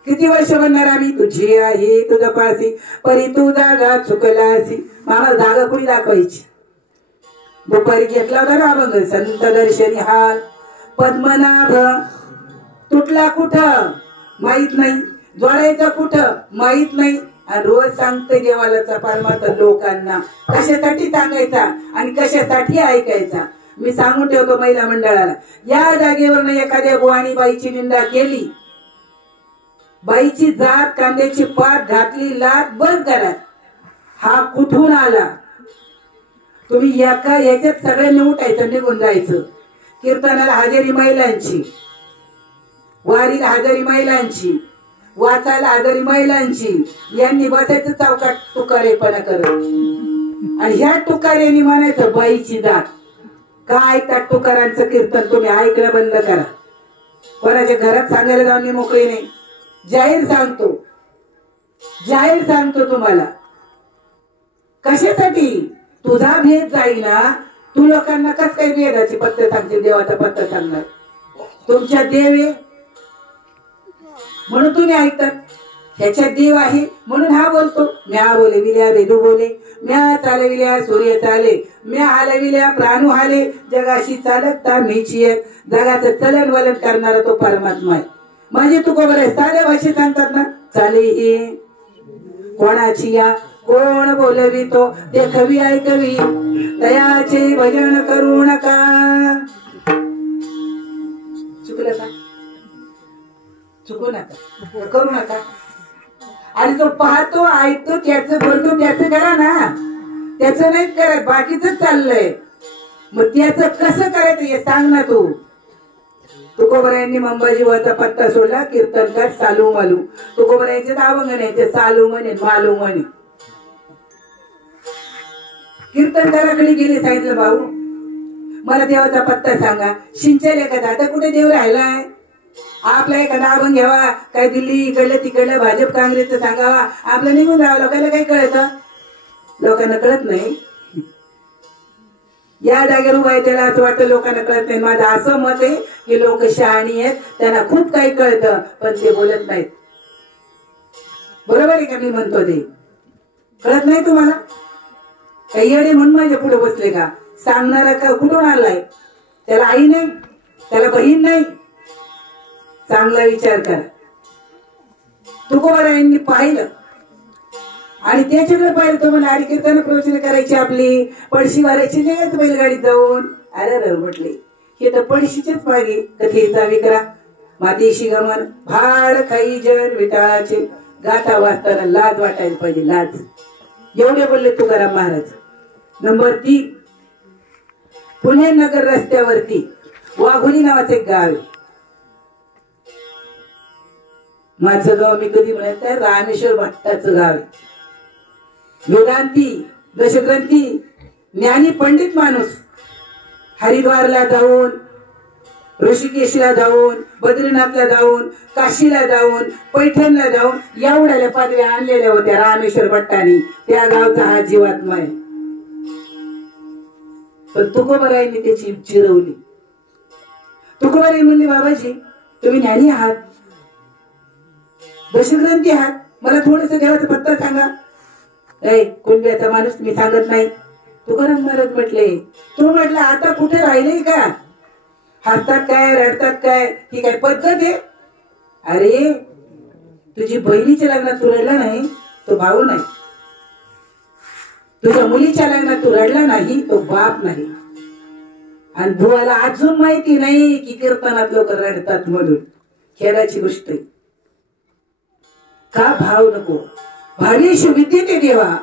किती वर्ष म्हणणार आम्ही तुझी आहे तुझं पासी परी तू जागा चुकलासी. आम्हाला जागा कुणी दाखवायची? दुपारी घेतला होता ना अभंग संत दर्शनी हाल. पद्मनाभ तुटला कुठं माहित नाही. जोडायचा कुठं माहित नाही. आणि रोज सांगते देवालाचा परमार्थ लोकांना. कशासाठी सांगायचा आणि कशासाठी ऐकायचा? मी सांगून ठेवतो महिला मंडळाला. या जागेवर एखाद्या बुवानी बाईची निंदा केली, बाईची जात कांद्याची पात घातली लात बंद करा. हा कुठून आला? तुम्ही एका याच्यात सगळ्यांनी उठायचं निघून जायचं. कीर्तनाला हजेरी महिलांची, वारीला हजेरी महिलांची, वाचायला हजेरी महिलांची. यांनी बसायचं चौकाट तुकारेपणा करत. आणि ह्या तुकारेनी म्हणायचं बाईची जात. काय ऐकतात तुकारांचं कीर्तन? तुम्ही ऐकलं बंद करा. कोणाच्या घरात सांगायला जाऊन मी मोकळी नाही. जाहीर सांगतो तुम्हाला. कशासाठी? तुझा भेद जाईना. तू लोकांना कस काही भेदाची पत्ते सांगतील? देवाचा पत्ता सांगणार. तुमच्या देव आहे म्हणून तुम्ही ऐकतात. ह्याच्यात देव आहे म्हणून हा बोलतो. म्या बोले विल्या वेदू बोले. म्या चालविल्या सूर्य चाले. म्या हालविल्या प्राणू हाले. जगाशी चालकता मीची आहे. जगाचं चलन वलन करणारा तो परमात्मा आहे. माझे तुकोबारे साध्या भाषेत सांगतात ना. चाले हे कोणाची या कोण बोलवितो ते खवी ऐकवी दयाचे भजन करू नका. चुकलं का? चुकू नका, करू नका. आणि तो पाहतो ऐकतो त्याचं बोलतो त्याचं करा ना, त्याचं नाही करत, बाकीच चाललंय. मग त्याचं कसं करायचं हे सांग ना तू. तुकोबरायांनी अंबाजीवाचा पत्ता सोडला. कीर्तनकार सालू मालू. तुकोबरायांचे अभंग नाही, सालू म्हणे मालू म्हणे. कीर्तनकाराकडे गेले, सांगितलं भाऊ मला देवाचा पत्ता सांगा. सिंचल एखादा आता कुठे देव राहिलाय. आपला एखादा अभंग घ्यावा, काय दिल्ली इकडलं तिकडलं भाजप काँग्रेसचं सांगावा, आपलं निघून जावं. लोकांना काही कळतं? लोकांना कळत नाही. या जागेवर उभा आहे त्याला असं वाटतं लोकांना कळत नाही. माझं असं मत आहे की लोक शहाणी आहेत, त्यांना खूप काही कळतं पण ते बोलत नाहीत. बरोबर आहे का मी म्हणतो ते? कळत नाही तुम्हाला? काही येडे म्हणून माझ्या पुढे बसले का? सांगणारा का कुठून आलाय? त्याला आई नाही, त्याला बहीण नाही. चांगला विचार करा. तुकोबारायांनी पाहिलं आणि त्याच्याकडे पाहिलं. तो मला आरी कीर्तन प्रवचन करायची, आपली पडशी वारायची नाही बैलगाडीत जाऊन. अरे म्हटले हे तर पडशीच्याच मागे कथेचा विकरा. मातीशी गमन भाड खाई जन विटाळाचे गाथा वाचताना लाज वाटायला पाहिजे, लाज. एवढे बोलले तुकाराम महाराज. नंबर 3, पुणे नगर रस्त्यावरती वाघोली नावाचं एक गाव आहे. माझं गाव मी कधी म्हणत नाही, रामेश्वर भट्टाचं गाव आहे. वेदांती, दशग्रंथी, ज्ञानी पंडित माणूस. हरिद्वारला जाऊन, ऋषिकेशला जाऊन, बद्रीनाथला जाऊन, काशीला जाऊन, पैठणला जाऊन एवढ्या पदव्या आणलेल्या होत्या रामेश्वर भट्टांनी. त्या गावचा हा जीवात्मा आहे. पण तुकोबारायांनी त्याची चिरवली. तुकोबाराई म्हणले बाबाजी तुम्ही ज्ञानी आहात, दशग्रंथी आहात, मला थोडस देवाचा पत्ता सांगा. कुंड्याचा माणूस मी सांगत नाही. तुकाराम महाराज म्हटले, तू म्हटलं आता कुठे राहिले का? हसतात काय, रडतात काय, ही काय पद्धत आहे? अरे तुझी बहिणीच्या लग्नात तू रडला नाही, तो भाऊ नाही. तुझ्या मुलीच्या लग्नात तू रडला नाही, तो बाप नाही. आणि बुवाला अजून माहिती नाही की कीर्तनात लोक रडतात म्हणून. खेळाची गोष्ट आहे. का भाव नको? भावेशु विद्यते देवा.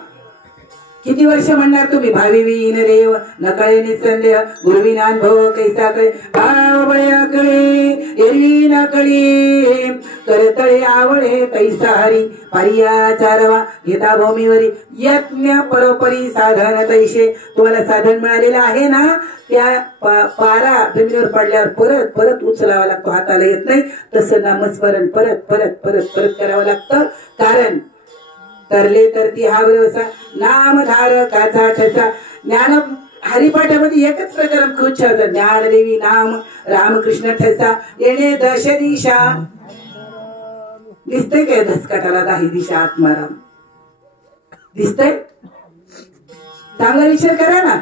किती वर्ष म्हणणार तुम्ही भावी विहीन देव नकळे निसंदेह गुरुविना अनुभव कैसा कळे भाव बळ्या कळे एरवी न कळे करतळे आवळे तैसा हरी पारिया चारवा घेता भूमीवरी यज्ञ परोपरी साधन तैसे. तुम्हाला साधन मिळालेलं आहे ना, त्या पारा जमिनीवर पडल्यावर परत परत उचलावा लागतो, हाताला येत नाही. तसं नामस्मरण परत परत परत परत करावं लागतं. कारण तरले तर ती हा व्यवसा नामधारकाचा ठसा. ज्ञान हरिपाठामध्ये एकच प्रकार खूप छान, ज्ञानदेवी नाम रामकृष्ण ठसा येणे दश दिशा. दिसतंय काय धसकाटाला 10 दिशा आत्माराम? दिसतंय? चांगला विचार करा ना.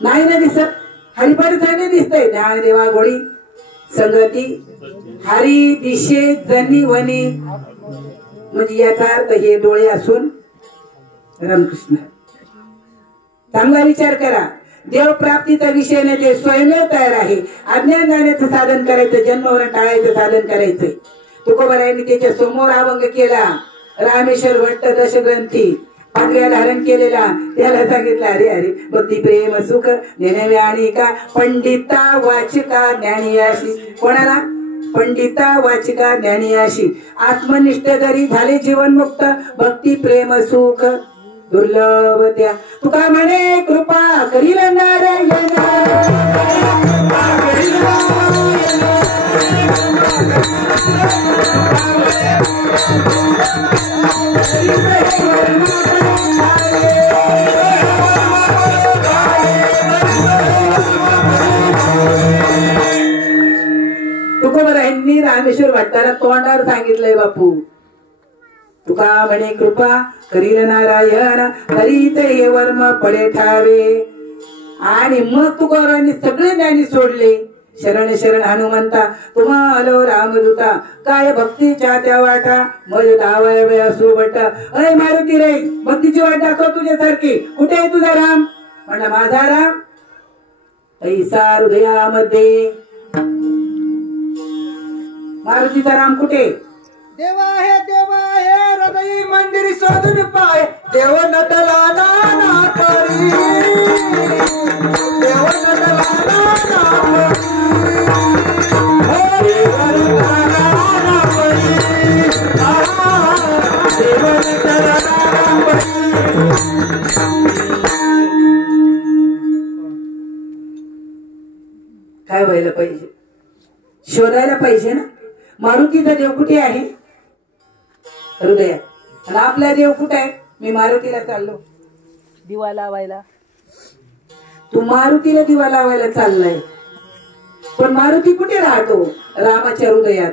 नाही ना दिसत? हरिपाठ नाही दिसतंय. ज्ञानदेवा गोडी संगती हरी दिशे जनी वनी. म्हणजे याचा अर्थ हे डोळे असून रामकृष्ण. चांगला विचार करा. देव प्राप्तीचा विषय नाही, ते स्वयंमेव तयार आहे. अज्ञान जाण्याचं साधन करायचं, जन्मवरण टाळायचं साधन करायचंय. तुकोबारायांनी त्याच्या समोर अभंग केला. रामेश्वर भट्ट दशग्रंथी पांढऱ्या धारण केलेला. त्याला सांगितलं अरे अरे भक्ती प्रेम सुख नेणवे आणि का पंडिता वाचिका ज्ञानियाशी. कोणाला? पंडिता वाचिका ज्ञानियाशी. आत्मनिष्ठ जरी झाले जीवनमुक्त भक्ती प्रेम सुख दुर्लभ त्या. तुका म्हणे कृपा करील नारायण. तुकोबारायांनी रामेश्वर भट्टाला तोंडावर सांगितलंय बापू. तुका म्हणे कृपा करील नारायण तरी ते वर्म पडे ठावे. आणि मग तुकोबारायांनी सगळे ज्ञानी सोडले. शरण शरण हनुमंता तुम्हा आलो रामदूता काय भक्तीच्या त्या वाटा मज धावावे असो बटा. अरे मारुती रे भक्तीची वाट दाखव तुझ्यासारखी. कुठे आहे तुझा राम? म्हणला माझा राम ऐसा हृदयामध्ये. मारुतीचा राम कुठे? देवा हे हृदय मंदिर शोधून पाय. देव नटला नाना परी, देव नटला नाना परी, देव नटला नाना परी, देव नटला नाना परी. काय व्हायला पाहिजे? शोधायला पाहिजे ना. मारुतीचा देव कुठे आहे? हृदयात. आणि आपला देव कुठे आहे? मी मारुतीला चाललो दिवा लावायला. तू मारुतीला दिवा लावायला चाललाय, पण मारुती कुठे राहतो? रामाच्या हृदयात.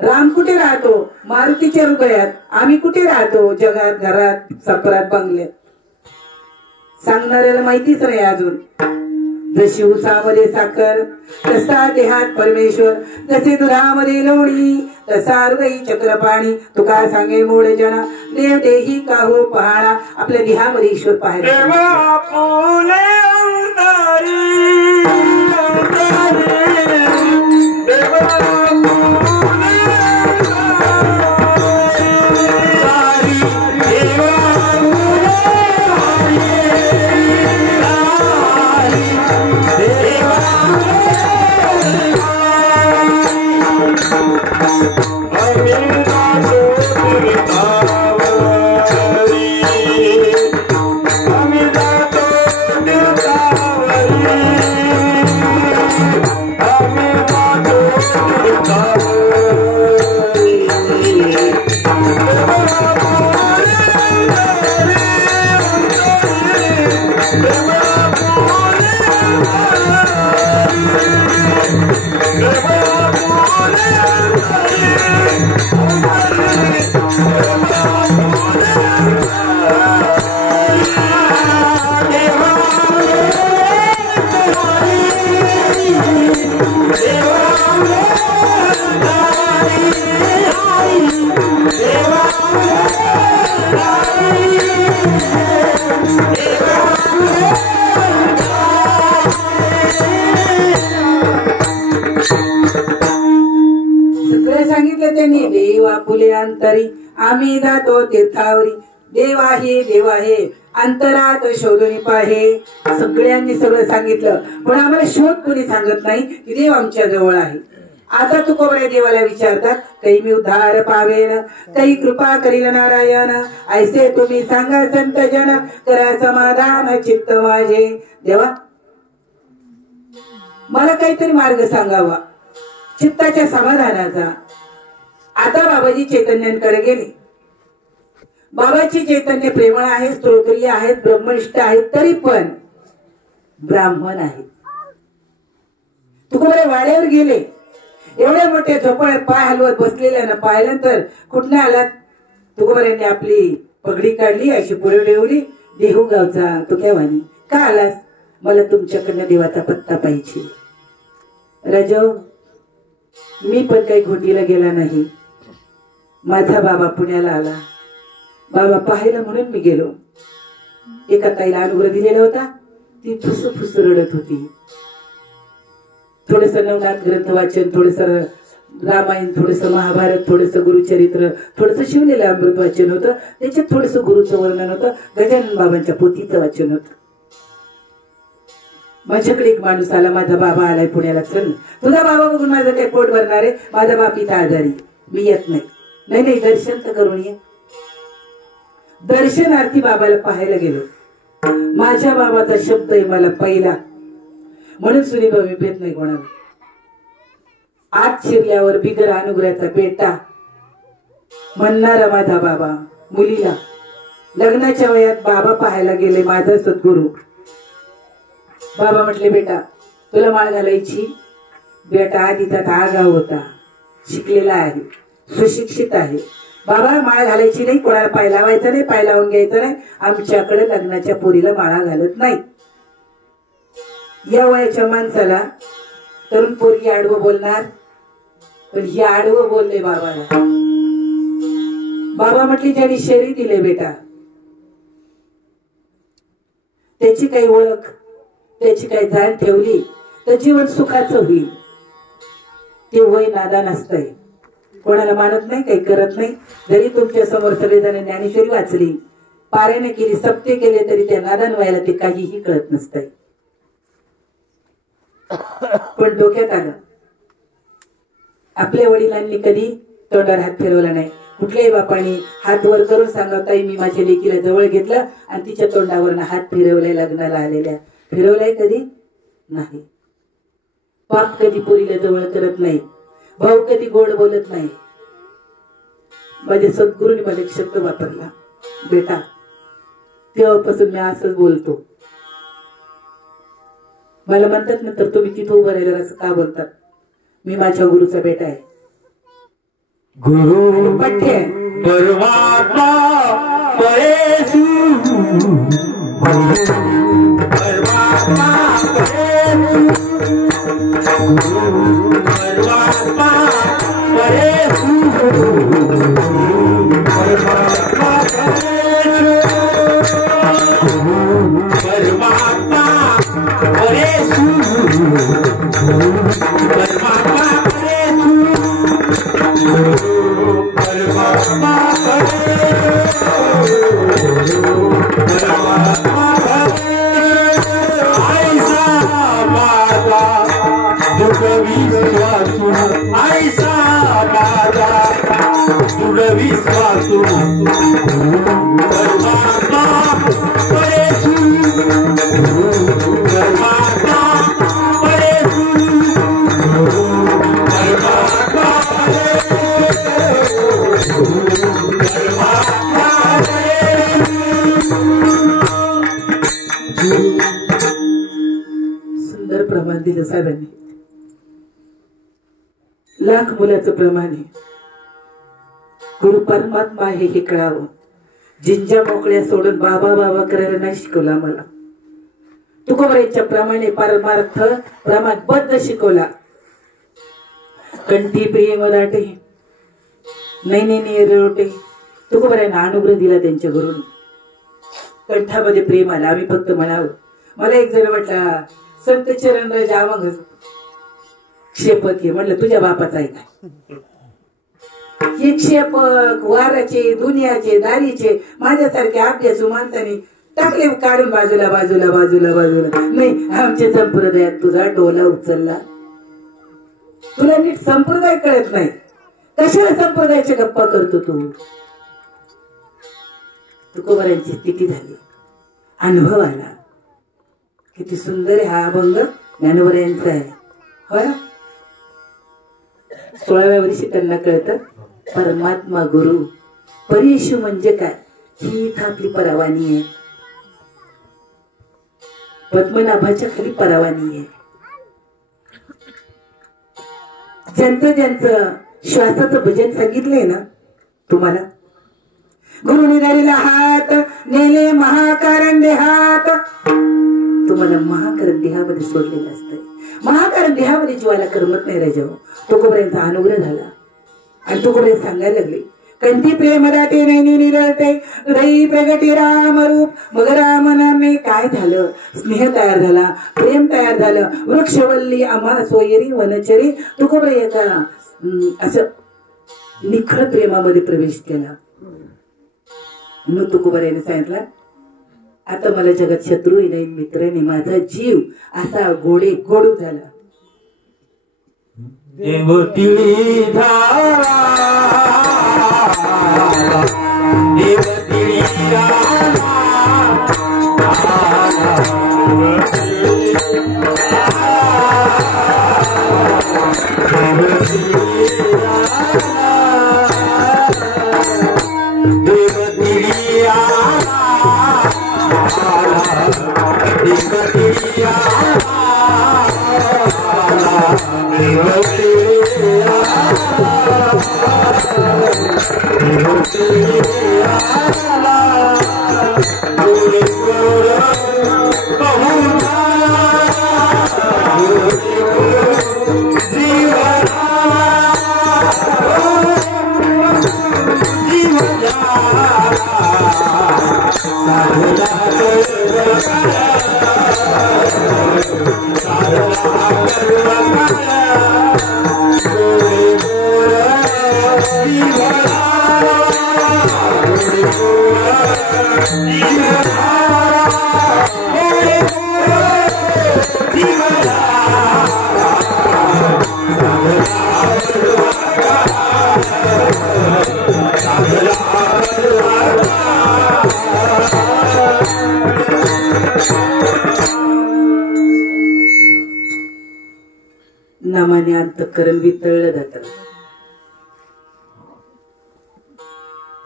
राम कुठे राहतो? मारुतीच्या हृदयात. आम्ही कुठे राहतो? जगात, घरात, सपरात, बंगल्यात. सांगणाऱ्याला माहितीच नाही अजून. जशी उसामध्ये साखर तसा देहात परमेश्वर, जसे दुधामध्ये लोणी तसा हृदयी चक्रपाणी. तू काय सांगे मोड जना देव देही काहो पहाणा. आपल्या देहामध्ये ईश्वर पाहायला. देवा फुले अंतरी आम्ही जातो तीर्थावरी. देवा हे अंतरात शोधून पाहे. सगळ्यांनी सगळं सांगितलं, पण आम्हाला शोध कोणी सांगत नाही की देव आमच्या जवळ आहे. आता तुकोबऱ्या देवाला विचारतात, काही मी उद्धार पावेन, काही कृपा करील नारायण. ऐसे तुम्ही सांगा संत जन, करा समाधान चित्त माझे. देवा मला काहीतरी मार्ग सांगावा चित्ताच्या समाधानाचा. आता बाबाजी चैतन्यांकडे गेले. बाबाची चैतन्य प्रेमळ आहे, स्तोत्रीय आहेत, ब्रह्मनिष्ठ आहेत, तरी पण ब्राह्मण आहेत. तुकोबरे वाड्यावर गेले. एवढ्या मोठ्या झोपळ्यात पाय हलवत बसलेल्या पाहिल्यानंतर कुठनं आलात? तुकोबऱ्यांनी आपली पगडी काढली, अशी पुढे ठेवली. देहू गावचा तो केव्हानी का आलास? मला तुमच्याकडनं देवाचा पत्ता पाहिजे. राजो मी पण काही घोटीला गेला नाही. माझा बाबा पुण्याला आला. बाबा पाहायला म्हणून मी गेलो. एका ताईला अनुग्रह दिलेला होता. ती फुसफुस रडत होती. थोडस नवनाथ ग्रंथ वाचन, थोडस रामायण, थोडस महाभारत, थोडस गुरुचरित्र, थोडस शिवलेलं अमृत वाचन होतं. त्याच्यात थोडस गुरुचं वर्णन होतं. गजानन बाबांच्या पोथीचं वाचन होतं. माझ्याकडे एक माणूस आला, माझा बाबा आलाय पुण्याला, चल तुझा बाबा बघून माझं काही पोट भरणार आहे. माझा बाप इथं आजारी, मी येत नाही. नाही दर्शन तर करून ये. दर्शनार्थी बाबाला पाहायला गेलो. माझ्या बाबाचा शब्द आहे मला पहिला, म्हणून सुनीबा मी भेट नाही कोणाला. आत शिरल्यावर बिगर अनुग्रहाचा बेटा म्हणणारा माझा बाबा मुलीला लग्नाच्या वयात बाबा पाहायला गेले. माझा सद्गुरू बाबा म्हटले, बेटा तुला माळ घालायची? बेटा आधी त्यात आगाव होता, शिकलेला आहे, सुशिक्षित आहे. बाबा माळ घालायची नाही, कोणाला पाय लावायचा नाही, पाय लावून घ्यायचा नाही. आमच्याकडे लग्नाच्या पोरीला माळा घालत नाही. या वयाच्या माणसाला तरुण पोरगी आडवं बोलणार, पण ही आडवं बोलले बाबाला. बाबा म्हटली ज्यांनी शरीर दिले बेटा, त्याची काही ओळख, त्याची काही जाण ठेवली तर जीवन सुखाचं होईल. ते वय नादान असतंय, कोणाला मानत नाही, काही करत नाही. जरी तुमच्या समोर सगळेजण ज्ञानेश्वरी वाचली, पारायण केली, सप्ते केले, तरी त्या नादान वयाला ते काहीही कळत नसतंय. पण डोक्यात आलं, आपल्या वडिलांनी कधी तोंडावर हात फिरवला नाही. कुठल्याही बापाने हात वर करून सांगताय मी माझ्या लेकीला जवळ घेतलं आणि तिच्या तोंडावर हात फिरवलाय, लग्नाला आलेल्या फिरवलाय कधी नाही. बाप कधी पोरीला जवळ करत नाही, भाऊ कधी गोड बोलत नाही. माझ्या सद्गुरूने मला एक शब्द वापरला, बेटा तेव्हापासून मी असंच बोलतो. मला म्हणतात ना, तर तुम्ही तिथं उभं राहिलं असं का बोलतात? मी माझ्या गुरुचा बेटा आहे. गुरु पठ्य परमात्मा परेशु, परमात्मा परेशु, परमात्मा परेशु, परमात्मा परेशु, परमात्मा परेशु, परमात्मा सुंदर प्रमाण दिलं साहेबांनी. लाख मुलाचं प्रमाण आहे. गुरु परमात्मा आहे हे कळावं. जिंजा मोकळ्या सोडून बाबा बाबा करायला नाही शिकवला मला. तुकोबराईच्या प्रमाणे परमार्थ प्रमाणबद्ध शिकवला. कंठी प्रिय दाटे नाही रोटे तुकोबराईंना अनुग्रह दिला त्यांच्या गुरुनी. कंठामध्ये प्रेम आला. आम्ही फक्त म्हणावं. मला एक जण म्हटला, संत चरणराज अवंग क्षेपक हे. म्हटलं तुझ्या बापाचा आहे काय? हे क्षेपक वाराचे, दुनियाचे, दारीचे माझ्यासारखे अभ्यासू माणसाने टाकले काढून बाजूला बाजूला बाजूला बाजूला. नाही, आमच्या संप्रदायात तुझा डोला उचलला. तुला नीट संप्रदाय कळत नाही. कशाला संप्रदायाच्या गप्पा करतो तू? तुकोबरांची स्थिती झाली. अनुभव आला. किती सुंदर आहे हा अभंग. ज्ञानोबा यांचा आहे. हो ना. 16व्या वर्षी त्यांना कळतं परमात्मा गुरु परेशु म्हणजे काय. ही इथं आपली परावानी आहे. पद्मनाभाच्या खाली परावानी आहे. ज्यांचं श्वासाचं भजन सांगितलंय ना तुम्हाला, गुरु निधारीला हात नेले महाकारण देहात. तुम्हाला महाकारण देहामध्ये सोडलेलं असतंय. महाकारण देहामध्ये जीवाला करमत नाही राजाव. तुकोबरायांचा अनुग्रह झाला आणि तुकोबराय सांगायला लागले, कंठी प्रेम दाटे नैनी निरळते हृदयी प्रगटी राम रूप. मग राम नामे काय झालं? स्नेह तयार झाला, प्रेम तयार झालं. वृक्षवल्ली आम्हा सोयरी वनचरी. तुकोबराय एका असं निखळ प्रेमामध्ये प्रवेश केला. मग तुकोबरायाने सांगितलं, आता मला जगात शत्रूही नाही, मित्र नाही. माझा जीव असा गोडू झाला. देवतिळी धारा, देवतिळी आला, देवतिळी आला. नामाने अंतःकरण वितळलं जातं,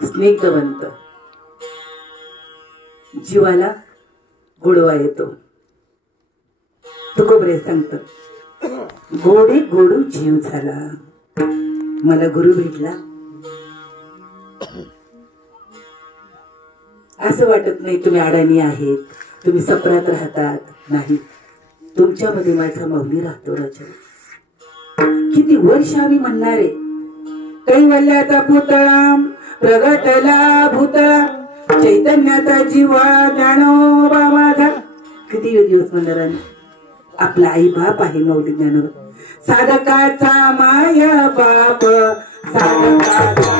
स्निग्धवंत, जीवाला गोडवा येतो. तुकोबरे सांगत, गोडी गोडू जीव झाला, मला गुरु भेटला. असं वाटत नाही तुम्ही अडाणी आहेत, तुम्ही सपनात राहतात. नाही, तुमच्यामध्ये माझा माऊली राहतो. राजा किती वर्ष आम्ही म्हणणारे, कैवल्याचा पुतळा प्रगटला भूतळा, चैतन्याचा जीवा ज्ञानोबा माझा. किती दिवस म्हणणार, आपला आई बाप आहे माऊली ज्ञानोबा. साधकाचा माय बाप, साधकाचा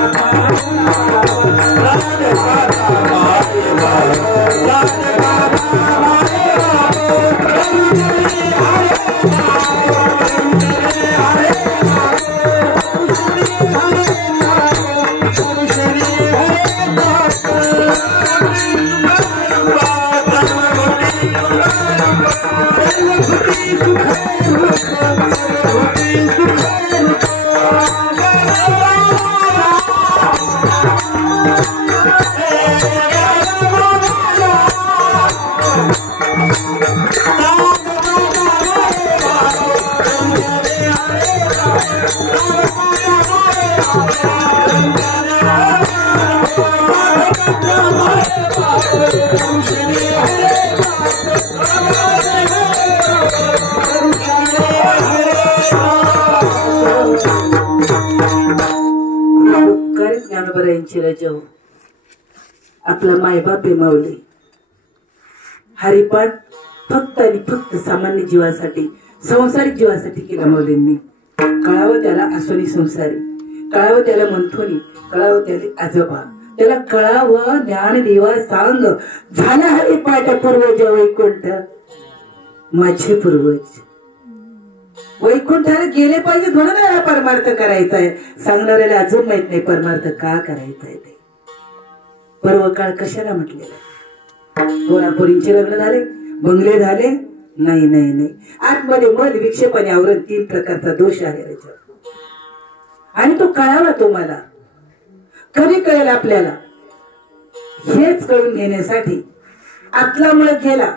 ज्ञानोबरायांची रजा. आपला मायबाप आहे माऊली. हरिपाठ फक्त आणि फक्त सामान्य जीवासाठी, संसारिक जीवासाठी केला माऊलींनी. कळावं त्याला आसोनी संसारी, कळावं त्याला मंथोनी, कळावं त्याला आजोबा, त्याला कळावं ज्ञान देवा सांग. झाला हरिपाठ पूर्वज वैकुंठ, माझे पूर्वज वैकुंठाला गेले पाहिजे म्हणून याला परमार्थ करायचा आहे. सांगणाऱ्याला अजून माहित नाही परमार्थ का करायचा आहे ते. पर्वकाळ कशाला म्हटलेला आहे? पोरापोरींचे लग्न झाले, बंगले झाले? नाही नाही नाही. आतमध्ये मध विक्षेप आणि आवरण 3 प्रकारचा दोष आहे त्याच्यावर. आणि तो कळावा तुम्हाला. कधी कळेल आपल्याला? हेच कळून घेण्यासाठी आतला मुळे गेला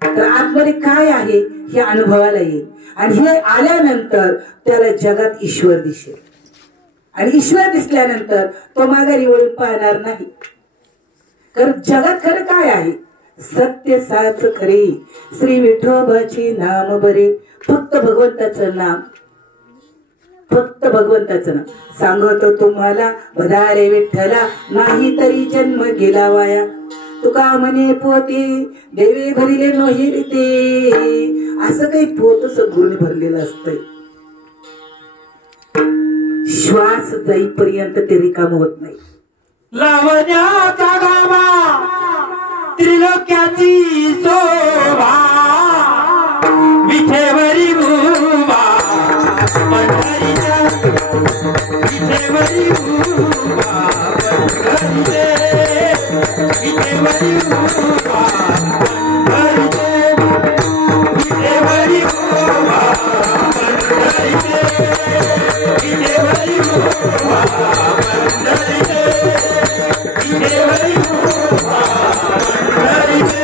तर आतमध्ये काय आहे हे अनुभवाला येईल. आणि हे आल्यानंतर त्याला जगात ईश्वर दिसेल. आणि ईश्वर दिसल्यानंतर तो माघारी वळून पाहणार नाही. कारण जगात खरं काय आहे? सत्य साच खरे, श्री विठोबाचे नाम बरे. फक्त भगवंताचं नाम, फक्त भगवंताचं नाम. सांगतो तुम्हाला बधारे विठ्ठला, नाही तरी जन्म गेला वाया. तुका म्हणे पोते देवे भरिले नोहे ते. असं काही पोत सद्गुरूने भरलेलं असतंय. श्वास जाईपर्यंत ते रिकाम होत नाही. लावण्याचा गावा त्रिलोक्याची शोभा, विठेवरी उभा पंढरीच्या, विठेवरी उभा पंढरीचे, विठेवरी उभा पंढरीचे, विठेवरी उभा पंढरीचे, विठेवरी उभा पंढरीचे, विठेवरी उभा पंढरीचे,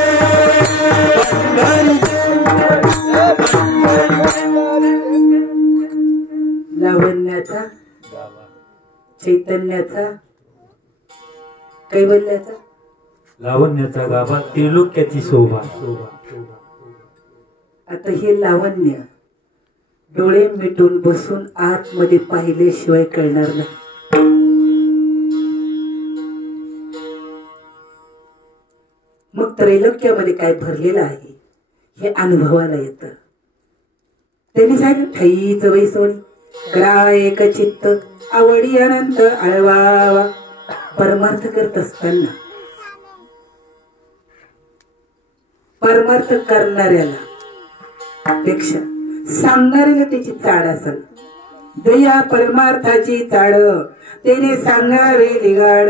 लावण्याचा, चैतन्याचा, कैवल्याचा, लावण्याचा गाभा त्रिलोक्याची शोभा. आता हे लावण्य डोळे मिटून बसून आतमध्ये पाहिल्याशिवाय कळणार नाही. मग त्रैलोक्यामध्ये काय भरलेलं आहे हे अनुभवाला येतं. त्यांनी सांगितलं ठईच वैसोनी करा एक चित्त आवडी अनंत आळवावा. परमार्थ करत असताना परमार्थ करणाऱ्याला पेक्षा सांगणाऱ्याला त्याची चाड असेल. दया परमार्थाची चाड त्याने सांगावे लिगाड.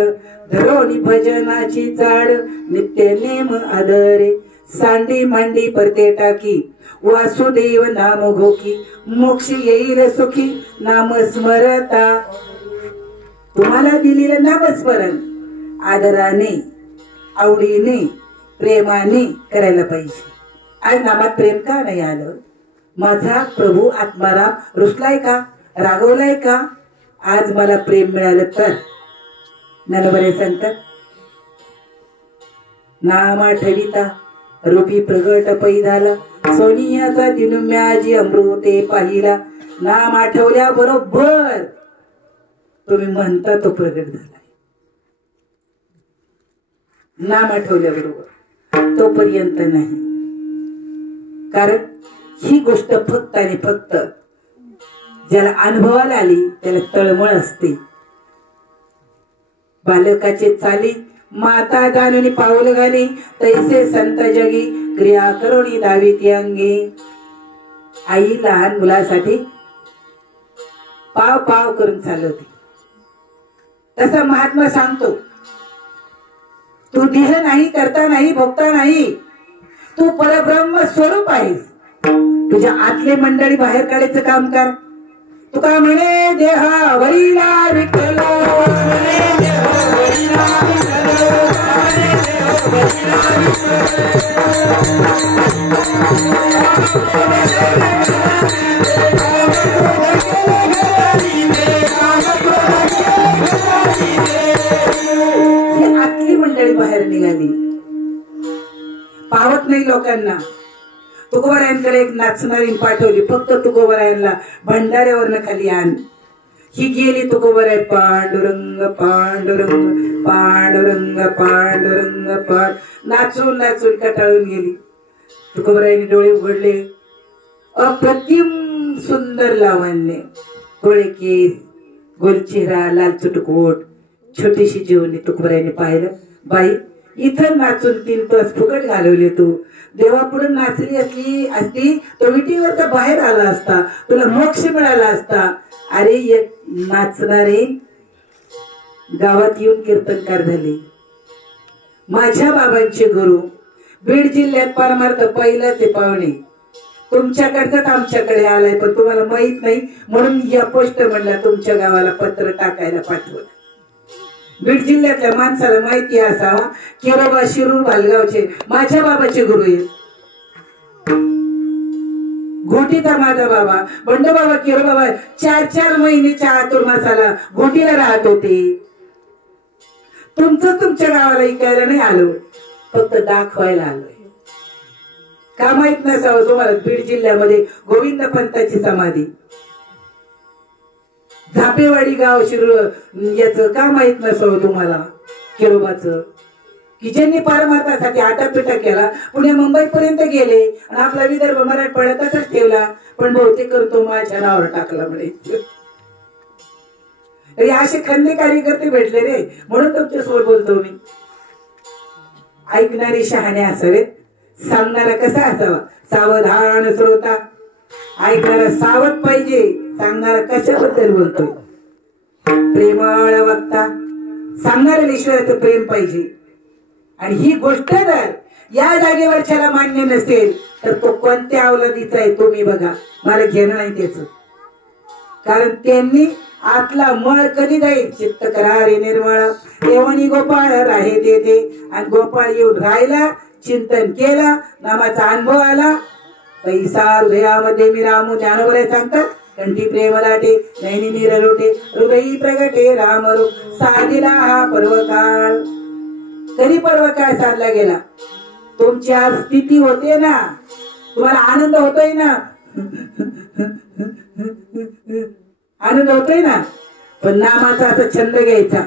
धरोनी भजनाची चाड नित्य नेम आदरे. सांडी मांडी परते टाकी वासुदेव नाम घोकी. मोक्ष येईल सुखी नाम स्मरता. तुम्हाला दिलेलं नामस्मरण आदराने आवडीने प्रेमाने करायला पाहिजे. आज नामात प्रेम का नाही आलं? माझा प्रभू आत्माराम रुसलाय का, रागवलाय का? आज मला प्रेम मिळालं तर ज्ञानोबा सांगतात नाम आठविता रूपी प्रगट पै झाला. सोनियाचा दिनुम्याजी अमृते पाहिला. नाम आठवल्या बरोबर तुम्ही म्हणता तो प्रगट झालाय. नाम आठवल्या बरोबर तोपर्यंत नाही. कारण ही गोष्ट फक्त आणि फक्त ज्याला अनुभवाला आली त्याला तळमळ असते. बालकाचे चाली माता जाणून पाऊल घाली तैसे संत जगी क्रिया करुणी दावीती अंगी. आई लहान मुलासाठी पाव पाव करून चालवते. तसा महात्मा सांगतो तू देह नाही, करता नाही, भोगता नाही. तू परब्रह्म स्वरूप आहेस. तुझ्या आतले मंडळी बाहेर काढायचं काम कर. तुका म्हणे देहावरीला विठ्ठल, आतली मंडळी बाहेर निघाली. पावत नाही लोकांना. तुकोबारायांकडे एक नाचणारी पाठवली. फक्त तुकोबारायांना भंडाऱ्यावरनं खाली आण. ही गेली तुकोबाराय पांडुरंग पांडुरंग पांडुरंग पांडुरंग पांड. नाचून नाचून कटाळून गेली. तुकोबारायांनी डोळे उघडले. अप्रतिम सुंदर लावण्य, गोळे केस, गोल चेहरा, लाल चुटकोट, छोटीशी जेवणी. तुकोबारायांनी पाहिलं बाई इथं नाचून 3 तास फुकट घालवले. तू देवापुढे नाचली असती तो विटीवरचा बाहेर आला असता, तुला मोक्ष मिळाला असता. अरे एक नाचणारे गावात येऊन कीर्तनकार झाले. माझ्या बाबांचे गुरु बीड जिल्ह्यात परमार्थ पहिल्याचे पाहुणे. तुमच्याकडचाच आमच्याकडे आलाय पण तुम्हाला माहित नाही म्हणून या पोस्ट म्हणला तुमच्या गावाला पत्र टाकायला पाठवलं. बीड जिल्ह्यातल्या माणसाला माहिती असावा किरोबा शिरूर भालगावचे माझ्या बाबाचे गुरु आहेत. घोटीचा माझा बाबा बंडोबाबा किरोबाबा 4 महिन्याच्या आतुर्मासाला घोटीला राहत होते. तुमचं तुमच्या गावाला ऐकायला नाही आलो, फक्त दाखवायला आलोय. का माहित नसावं तुम्हाला बीड जिल्ह्यामध्ये गोविंद पंताची समाधी, झापेवाडी गाव शिरूर याच का माहित नसावं तुम्हाला किरोबाचं, की ज्यांनी पारमार्थासाठी आटापिटा केला. पुणे मुंबई पर्यंत गेले आणि आपला विदर्भ मराठवाडा तसाच ठेवला. पण बहुतेक करतो माझ्या नावावर टाकला म्हणे. असे खंदे कार्यकर्ते भेटले रे म्हणून तुमच्या सोबत बोलतो मी. ऐकणारे शहाणे असावेत, सांगणारा कसा असावा सावधान श्रोता. ऐकणारा सावध पाहिजे, सांगणारा कशाबद्दल बोलतोय प्रेमळ वक्ता. सांगणाऱ्या ईश्वराचं प्रेम पाहिजे. आणि ही गोष्ट जर या जागेवरच्याला मान्य नसेल तर तो कोणत्या अवलादीचा आहे तुम्ही बघा. मला घेणं नाही त्याच. कारण त्यांनी आतला मळ कधी जाईल चित्त करारे निर्मळ. एवणी गोपाळ राहे ते आणि गोपाळ येऊन राहिला, चिंतन केला, नामाचा अनुभव आला. पैसा हृदयामध्ये मी रामू ज्ञानोबा सांगतात कंठी प्रेम लाटे नैनी निरलोटे हृदयी प्रगटे रामरूप साधिला हा पर्वकाळ. कधी पर्वकाळ साधला गेला? तुमची आज स्थिती होते ना, तुम्हाला आनंद होतोय ना, आनंद होतोय ना. पण नामाचा असा छंद घ्यायचा,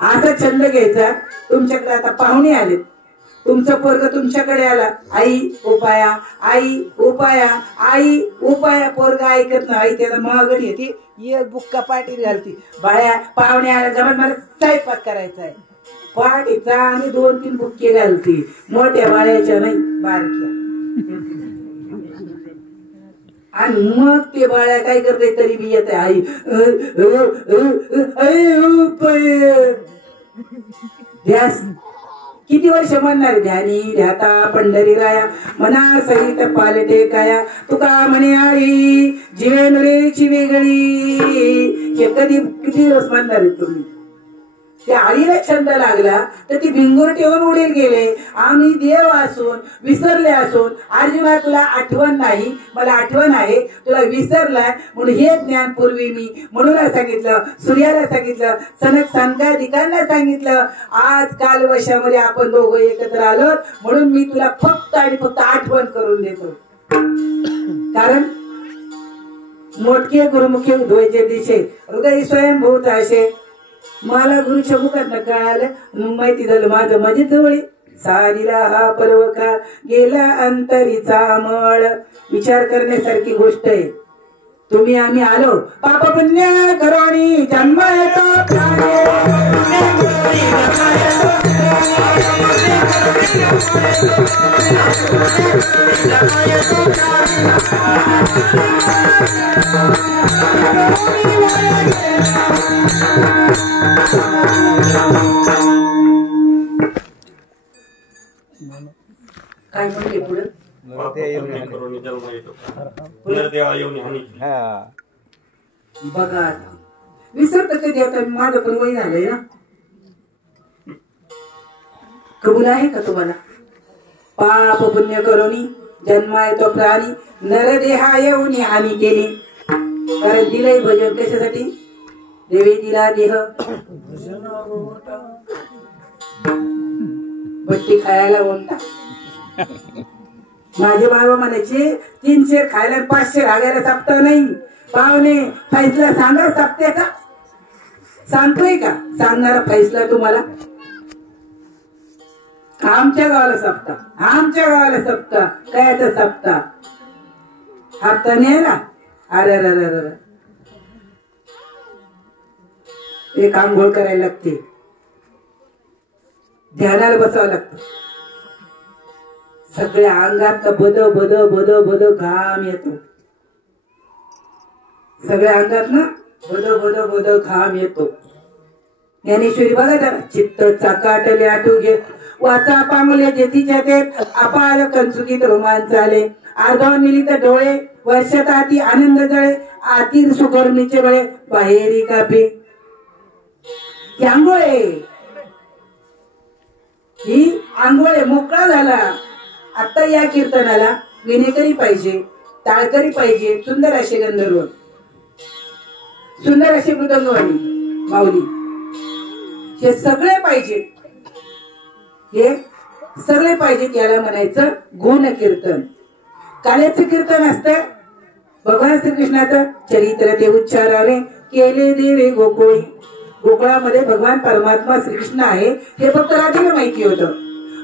असा छंद घ्यायचा. तुमच्याकडे आता पाहुणे आलेत, तुमचं पोरग तुमच्याकडे आला, आई उपाया, आई उपाया, आई उपाया. पोरग ऐकत नाही, आई त्याला मागणी येते, एक बुक्का पाठीत घालती. बाळ्या पाहुणे आल्या जमत मला स्वयंपाक करायचा आहे. पाठीचा आणि 2-3 बुक्के घालती, मोठ्या बाळ्याच्या नाही, बारक्या. आणि मग ते बाळ्या काय करते तरी बी येते, आई ध्यास. किती वर्ष म्हणणार ध्यानी ध्याता पंढरी राया मना सहित पालटे काया. तुका म्हणे आळी जीवेंद्रेची वेगळी. हे किती दिवस म्हणणार आहे तुम्ही? त्या आळीला छंद लागला तर ती भिंगूर ठेवून उडील गेले. आम्ही देव असून विसरले असून अर्जुना तुला आठवण नाही, मला आठवण आहे, तुला विसरलाय म्हणून हे ज्ञान पूर्वी मी म्हणून सांगितलं, सूर्याला सांगितलं, सनक संकादिकांना सांगितलं. आज काल वर्षामध्ये आपण दोघं एकत्र आलो म्हणून मी तुला फक्त आणि फक्त आठवण करून देतो. कारण मोठके गुरुमुखी उद्वैचे दिशे हृदय स्वयंभूत असे. मला गुरुच्या मुखात कळालं, माहिती झालं माझं माझी जवळी. सारीला हा पर्व का गेला अंतरीचा मळ. विचार करण्यासारखी गोष्ट आहे. तुम्ही आम्ही आलो पाप पुण्य करोनी जन्म येतो काय म्हणते पुढे बघा. विसरत कधी आता माझं पण वय झालंय ना. कबूल आहे का तुम्हाला? पाप पुण्य करोनी जन्मा येतो प्राणी नरदेहा येऊन हानी केली. कारण दिलंय भजन कशासाठी? देवी दिला देह बट्टी खायला ओंटा. माझे बाबा म्हणायचे 300 खायला 500 रागायला सप्ता नाही. पाहुणे फैसला सांगा सप्त्याचा. सांगतोय का सांगणारा फैसला तुम्हाला? आमच्या गावाला सप्ता, आमच्या गावाला सप्ता. कायचा सप्ता? हप्ता नाही ना. अरे एक आंघोळ करायला लागते, ध्यानाला बसावं लागतं. सगळ्या अंगात बद बद बद बद घाम येतो. सगळ्या अंगात ना बद बद बद घाम येतो. ज्ञानेश्वरी बघा जरा. चित्त चाकाटले आटू घे वाचा पांगले जेथीच्या तेत अपार कंचुकीत रोमांच आले. अर्धवून मिलित डोळे वर्षात आती आनंद जळे आतील सुकर्णीचे बळे बाहेरी कापे. ही आंघोळ आहे, ही आंघोळ आहे. मोकळा झाला. आता या कीर्तनाला विनेकरी पाहिजे, टाळकरी पाहिजे, सुंदर असे गंधर्व, सुंदर असे मृदंगवाणी माऊली, हे सगळे पाहिजे. हे सगळे पाहिजे. याला म्हणायचं गुण कीर्तन. काल्याचं कीर्तन असतं भगवान श्रीकृष्णाचं चरित्र ते उच्चारावे केले देवे गोकुळी. गोकुळामध्ये भगवान परमात्मा श्रीकृष्ण आहे हे फक्त राधेला माहिती होतं.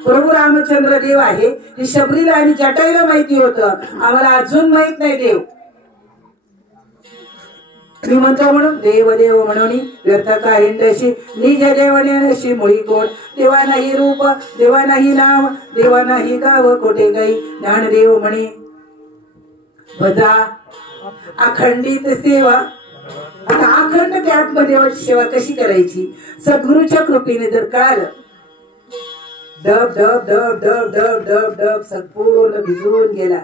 प्रभू रामचंद्र देव आहे हे शबरीला आणि जटाईला माहिती होतं. आम्हाला अजून माहित नाही देव. मी म्हणतो म्हणून देव देव म्हणून व्यर्थ का हिंडशी निज देवण्याशी मुळी कोण. देवा नाही रूप देवा नाही नाव देवा नाही गाव कोठे काही ज्ञानदेव म्हणे भजा अखंडित सेवा. आता अखंड त्या आत्मदेवाची सेवा कशी करायची? सद्गुरूच्या कृपेने जर कळालं, डब डब डब डब डब डब डब संपूर्ण भिजून गेला.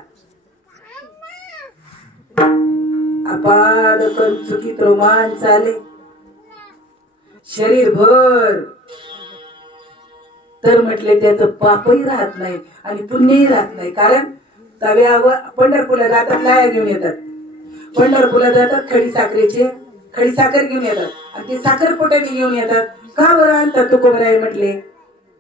अपार कंचुकीत रोमांच आले शरीरभर. तर म्हटले त्याचं पापही राहत नाही आणि पुण्यही राहत नाही. कारण तव्यावर पंढरपूरला जातात, लाया घेऊन येतात. पंढरपूरला जातात खडी साखर घेऊन येतात आणि ते साखरपोटाने घेऊन येतात. का बरं आणतात तुकोबराय म्हटले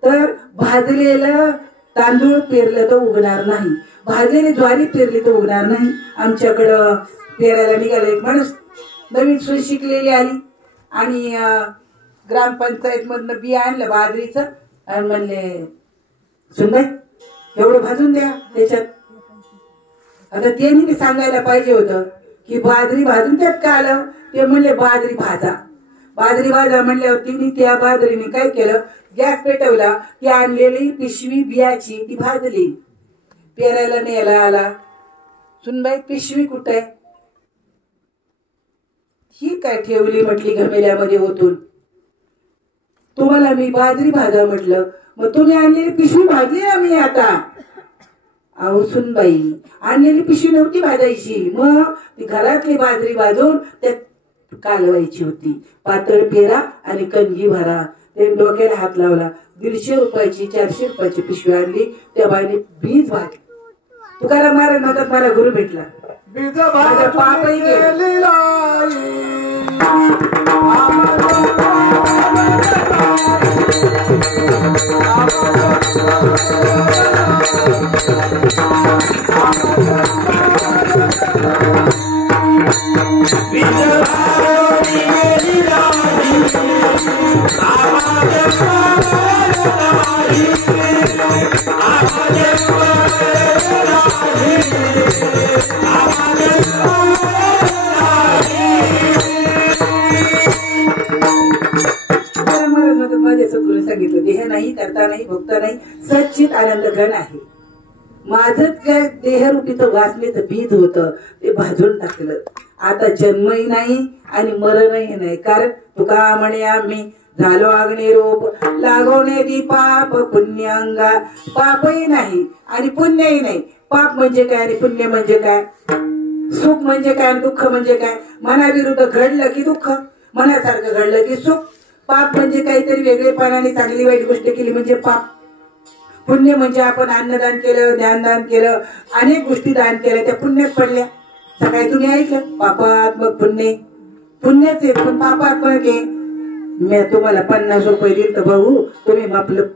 तर भाजलेलं तांदूळ पेरलं तर उगणार नाही, भाजलेली ज्वारी पेरली तर उगणार नाही. आमच्याकडं पेरायला निघाला एक माणूस, नवीन सून शिकलेली आली आणि ग्रामपंचायत मधनं बिया आणलं बाजरीचं आणि म्हणले सुनबाई एवढं भाजून द्या त्याच्यात. आता त्यांनी सांगायला पाहिजे होतं की बाजरी भाजून त्यात का आलं. ते म्हणले बाजरी भाजा. बाजरी भाजा म्हणल्यावर तिने त्या बाजरीने काय केलं, गॅस पेटवला, ती आणलेली पिशवी बियाची ती भाजली. पेरायला न्यायला आला. सुनबाई पिशवी कुठे आहे. ही काय ठेवली म्हटली घमेल्यामध्ये ओतून. तुम्हाला मी बाजरी भाजा म्हटलं, मग तुम्ही आणलेली पिशवी भाजली ना मी आता. अहो सुनबाई आणलेली पिशवी नव्हती भाजायची, मग ती घरातली बाजरी भाजून त्यात कालवायची होती. पातळ पेरा आणि कणगी भरा. ते डोक्याला हात लावला. 150 रुपयाची 400 रुपयाची पिशवी आणली. त्या बाईने बीज भाजली. तुकाराम महाराज म्हणतात मला गुरु भेटला. माझा पापही गेला. माझ्या सद्गुरू सांगितलं देह नाही, करता नाही, भोगता नाही, सच्चित आनंद घन आहे. माझं काय देहरूपीचं वासनेचं बीज होतं ते भाजून टाकलं. आता जन्मही नाही आणि मरणही नाही. कारण तुका म्हणे आम्ही झालो अग्नी रूप लागवणे दी पाप पुण्यांगा. पापही नाही आणि पुण्यही नाही. पाप म्हणजे काय आणि पुण्य म्हणजे काय. सुख म्हणजे काय आणि दुःख म्हणजे काय. मनाविरुद्ध घडलं की दुःख, मनासारखं घडलं की सुख. पाप म्हणजे काहीतरी वेगळेपणाने चांगली वाईट गोष्ट केली म्हणजे पाप. पुण्य म्हणजे आपण अन्नदान केलं, ज्ञानदान केलं, अनेक गोष्टी दान केल्या, त्या पुण्यात पडल्या. सकाळी तुम्ही ऐकलं पापात्मक पुण्य. पुण्यच आहे पण पापात्मक आहे. मी तुम्हाला 50 रुपये दिले तर भाऊ तुम्ही आपलं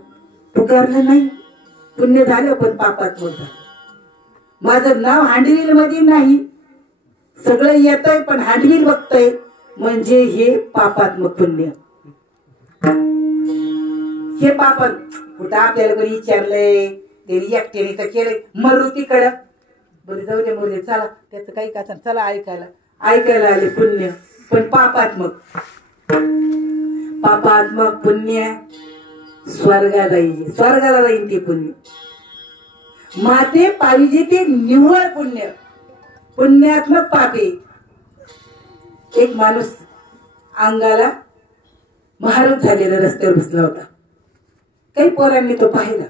पुकारलं नाही. पुण्य झालं पण पापात्मक झालं. माझं नाव हांडविल मध्ये नाही. सगळं येतंय पण हांडविल बघतय म्हणजे हे पापात्मक पुण्य. हे पाप कुठं आपल्याला कोणी विचारलंय त्यांनी एकट्याने तर केलंय. मरुतीकडं बरं जाऊ दे मोरे चला त्याचं काही का चला ऐकायला आले पुण्य. पण पापात्मक पुण्य स्वर्गाला जाईल ते पुण्य. माते पाहिजे ते निव्वळ पुण्य. पुण्यात्मक पापे. एक माणूस अंगाला महारूप झालेला रस्त्यावर बसला होता. काही पोरांनी तो पाहिला.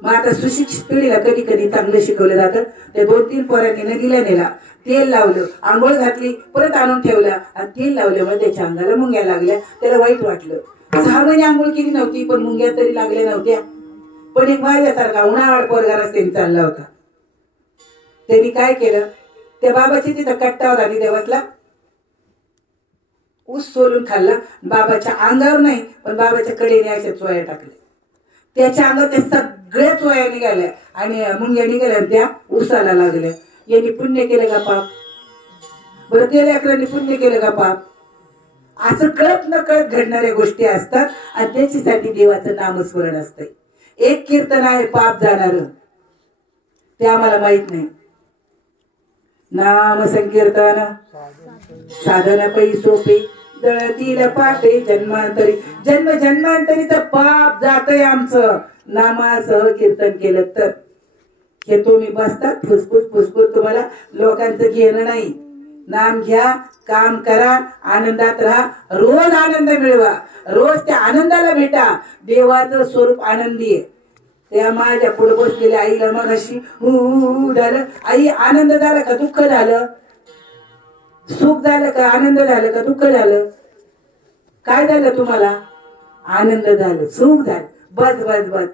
मग आता सुशिक्षित पिढीला कधी कधी चांगलं शिकवलं जातं. त्या 2-3 पोरांनी नदीला नेला, तेल लावलं, आंघोळ घातली, परत आणून ठेवला आणि तेल लावल्यामुळे त्याच्या अंगाला मुंग्या लागल्या. त्याला वाईट वाटलं. 6 महिने आंघोळ केली नव्हती पण मुंग्या तरी लागल्या नव्हत्या. पण एक माझ्यासारखा उन्हाळा पोरगा रस्त्याने चालला होता. त्यांनी काय केलं, त्या बाबाची तिथं कट्टा होता तिथे बसला, ऊस सोलून खाल्ला. बाबाच्या अंगावर नाही पण बाबाच्या कडेने अशा चोया टाकल्या. त्याच्या अंगावर त्या सगळ्या चोया निघाल्या आणि मुंग्या निघाल्या त्या ऊसाला लागल्या. यांनी पुण्य केलं का पाप. बरं त्या लेकरांनी पुण्य केलं का पाप. असं कळत न कळत घडणाऱ्या गोष्टी असतात आणि त्याच्यासाठी देवाचं नामस्मरण असतंय. एक कीर्तन आहे पाप जाणार ते आम्हाला माहित नाही. नाम संकीर्तन साधन पै सोपे दळतील पापे जन्मांतरी. जन्मांतरीचं पाप जातंय आमचं नामासह कीर्तन केलं तर. हे तुम्ही बसतात फुसफुस तुम्हाला लोकांचं घेणं नाही. नाम घ्या, काम करा, आनंदात राहा, रोज आनंद मिळवा, रोज त्या आनंदाला भेटा. देवाचं स्वरूप आनंदी आहे. त्या माझ्या पुढे बसलेल्या आईला मग अशी झालं. आई आनंद झाला का दुःख झालं, सुख झालं का आनंद झालं का दुःख झालं, काय झालं तुम्हाला. आनंद झालं, सुख झालं, बस बस बस.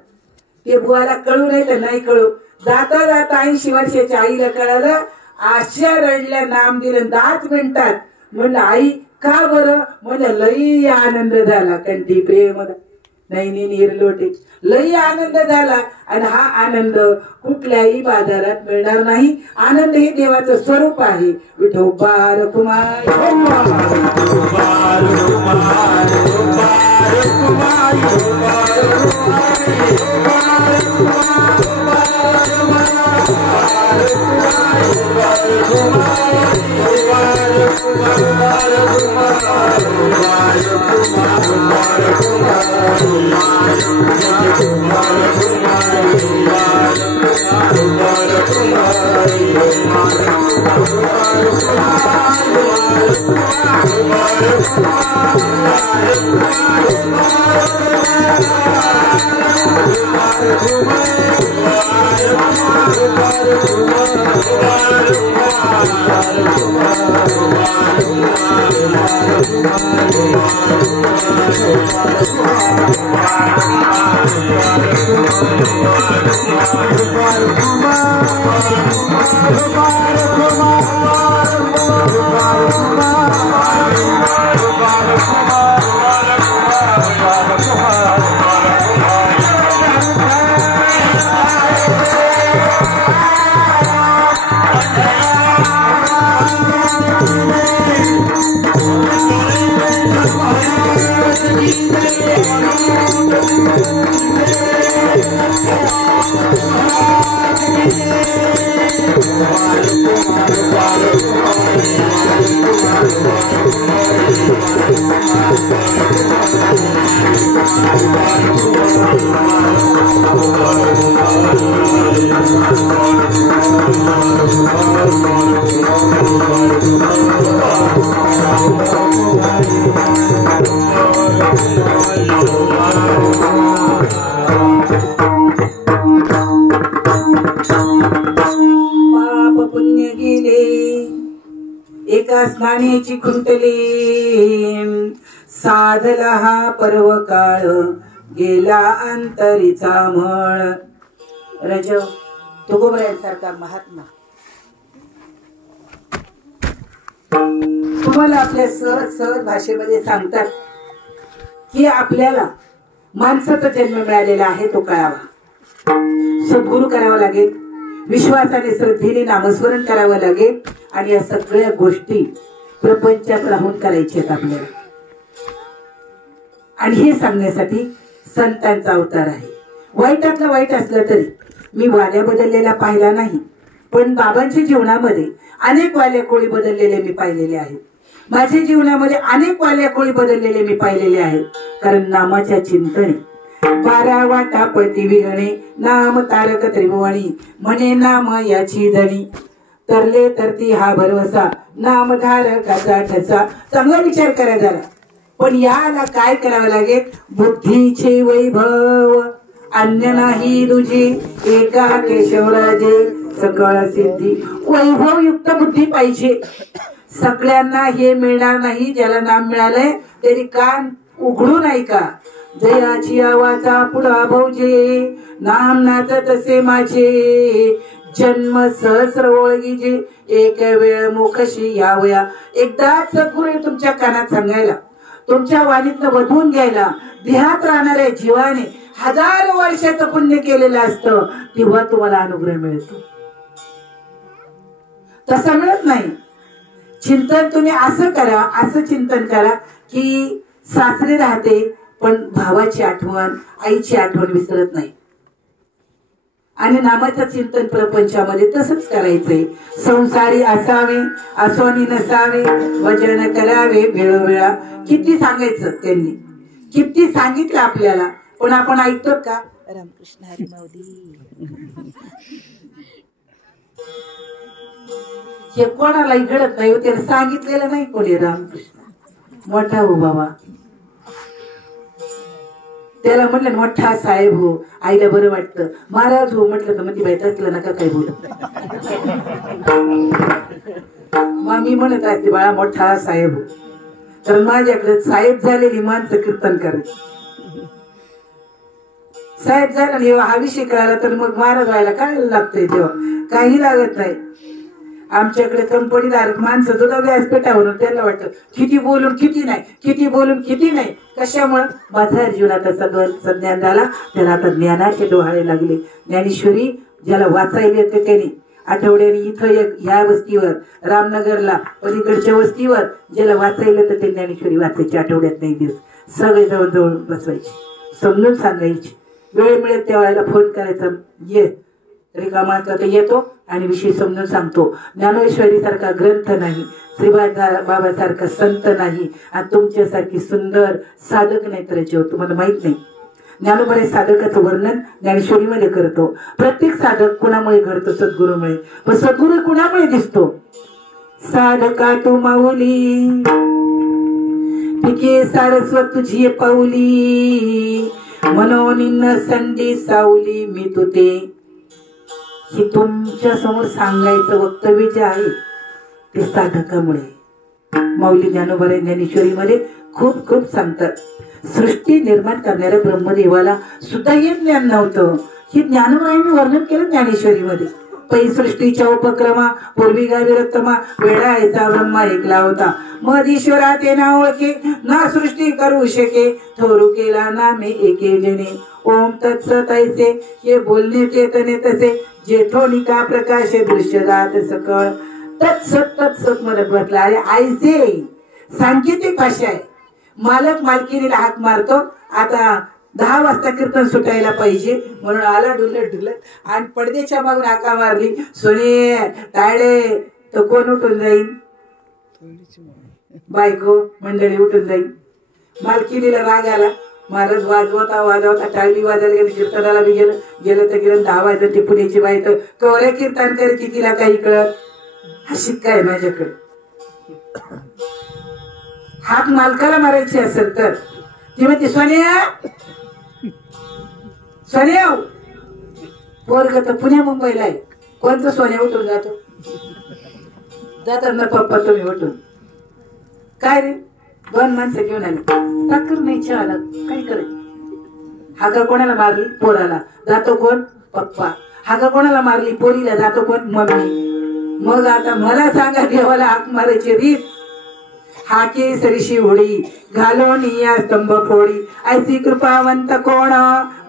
ते बुवाला कळू नाही तर नाही कळू. जाता जाता 80 वर्षाच्या आईला कळालं. आशा रडल्या नाम दिलं 10 मिनिटात. म्हणलं आई का बरं. म्हणलं लई आनंद झाला, कंठी प्रेम नाही निर्लोटे, लई आनंद झाला. आणि हा आनंद कुठल्याही बाजारात मिळणार नाही. आनंद हे देवाचं स्वरूप आहे. विठोबा कुमार एका स्नानेची खुंटली साधला हा पर्व काळ गेला अंतरीचा मळ. रजव तुकोबरायांसारखा महात्मा तुम्हाला आपल्या सहज सहज भाषेमध्ये सांगतात की आपल्याला माणसाचा जन्म मिळालेला आहे तो कळावा, सद्गुरू करावा लागेल, विश्वासाने श्रद्धेने नामस्मरण करावं लागेल आणि या सगळ्या गोष्टी प्रपंचात राहून करायच्यात आपल्याला. आणि हे सांगण्यासाठी संतांचा अवतार आहे. वाईटातलं वाईट असलं तरी मी वाल्या बदललेला पाहिला नाही, पण बाबांच्या जीवनामध्ये अनेक वाल्या कोळी बदललेले मी पाहिलेले आहेत. माझ्या जीवनामध्ये अनेक वाल्या कोळी बदललेले मी पाहिलेले आहेत. कारण नामाच्या चिंतने 12 वाटा पळती विगणे नाम तारक त्रिभुवनी म्हणे नाम याची धणी तरले तरती हा भरवसा नाम धारकाचा ठसा. चांगला विचार करा जरा. पण याला काय करावं लागेल? बुद्धीचे वैभव अन्य नाही तुझी एका केशवराजे सकळ सिद्धी. वैभवयुक्त बुद्धी पाहिजे. सगळ्यांना हे मिळणार नाही. ज्याला नाम मिळालंय तरी कान उघडू नाही का? जयाची आवाजा पुढा भाऊजे नाम नाच तसे माझे जन्म सहस्र ओळखीचे एक वेळ मोक्षी यावया. एकदा सद्गुरू तुमच्या कानात सांगायला, तुमच्या वाणीतनं वधवून घ्यायला, देहात राहणाऱ्या जीवाने 1000 वर्षाचं पुण्य केलेलं असतं तेव्हा तुम्हाला अनुग्रह मिळतो. तसं मिळत नाही. चिंतन तुम्ही असं करा, असं चिंतन करा की सासरी राहते पण भावाची आठवण आईची आठवण विसरत नाही. आणि नामाचं चिंतन प्रपंचामध्ये तसंच करायचंय. संसारी असावे असोनी नसावे वचन करावे वेळोवेळा. किती सांगायचं त्यांनी, किती सांगितलं आपल्याला, पण आपण ऐकतो का? रामकृष्ण हरी माऊली. हे कोणालाही घडत नाही. त्याने सांगितलेलं नाही कोणी. रामकृष्ण मोठा हो बाबा, त्याला म्हटलं मोठा साहेब हो, आईला बरं वाटतं. महाराज हो म्हटलं तर म्हणते बाई तसलं नका काय बोलू. मग मी म्हणत असते बाळा मोठा साहेब हो. तर माझ्याकडे साहेब झालेली माणसं कीर्तन करत. साहेब झाला हा विषय कळाला तर मग महाराज व्हायला काय लागतंय? तेव्हा काही लागत नाही. आमच्याकडे कंपनीदार माणसं सुद्धा व्यासपीठावरून त्यांना वाटतं किती बोलून किती नाही, किती बोलून किती नाही. कशामुळे? माझ्या जीवनात संज्ञान झाला, त्याला आता ज्ञानाचे डोहाळे लागले. ज्ञानेश्वरी ज्याला वाचायला येते त्याने आठवड्याने इथं ह्या वस्तीवर रामनगरला पलीकडच्या वस्तीवर ज्याला वाचायला तर ते ज्ञानेश्वरी वाचायची. आठवड्यात नाही दिवस सगळे जवळ बसवायचे, समजून सांगायची. वेळ मिळेल तेव्हा फोन करायचा, ये रिकामा तर येतो आणि विषय समजून सांगतो. ज्ञानेश्वरी सारखा ग्रंथ नाही, बाबासारखा संत नाही, आणि तुमच्यासारखी सुंदर साधक नाही तर तुम्हाला माहित नाही. ज्ञानोबा साधकाचं वर्णन ज्ञानेश्वरीमध्ये करतो. प्रत्येक साधक कुणामुळे घडतो? सद्गुरूमुळे. पण सद्गुरू कुणामुळे दिसतो? साधका तू माऊली पिके सारस्वत तुझी पाऊली मनोनिन्न संधी सावली मी तुते. हे तुमच्या समोर सांगायचं वक्तव्य जे आहे ते साधकामुळे. माऊली ज्ञानोबा ज्ञानेश्वरीमध्ये खूप खूप सांगतात सृष्टी निर्माण करणाऱ्या ब्रह्मदेवाला सुद्धा हे ज्ञान नव्हतं. हे ज्ञानरायांनी वर्णन केलं ज्ञानेश्वरीमध्ये. पै सृष्टीच्या उपक्रमा पूर्वी गाविरत्तमा वेळायचा ब्रह्मा ऐकला होता. मग ईश्वरा ते ना ओळखे ना सृष्टी करू शके थोरू केला नामे एके जने. ओम तत्सत ऐसे हे बोलणे चेतने तसे जेठोनिका प्रकाश दृश्य जात सकळ. तत्सत तत्सत म्हणत बसला. अरे ऐसे सांकेतिक भाषा आहे. मालक मालकीनीला हाक मारतो. आता 10 वाजता कीर्तन सुटायला पाहिजे म्हणून आला ढुलत ढुलत आणि पडद्याच्या मागून हाका मारली. सोने तायडे तर कोण उठून जाईल? बायको मंडळी उठून जाईल. मालकीनीला राग आला. महाराज वाजवता टाळी वाजायला गेलं. कीर्तनाला बी गेलं तर गेलं 10 वाजता. ती पुण्याची बाई तर कवऱ्या कीर्तन करायची तिला काही कळत. हा शिक्का आहे माझ्याकडे. हात मालकाला मारायची असेल तर ती म्हणते सोन्या सोन्या. पोरग तर पुण्या मुंबईला आहे. कोणतं सोन्या उठून जातो? जातात ना पप्पा तुम्ही उठून. काय रे 2 माणसं घेऊन आली. टाकर नाही चहाला काय करायचं? हाका कोणाला मारली? पोराला. जातो कोण? पप्पा. हाका कोणाला मारली? पोरीला. जातो कोण? मम्मी. मग आता मला सांगा देवाला हाक मारायची रीत. हाके सरशी होडी घालून या स्तंभ फोडी ऐसी कृपावंत कोण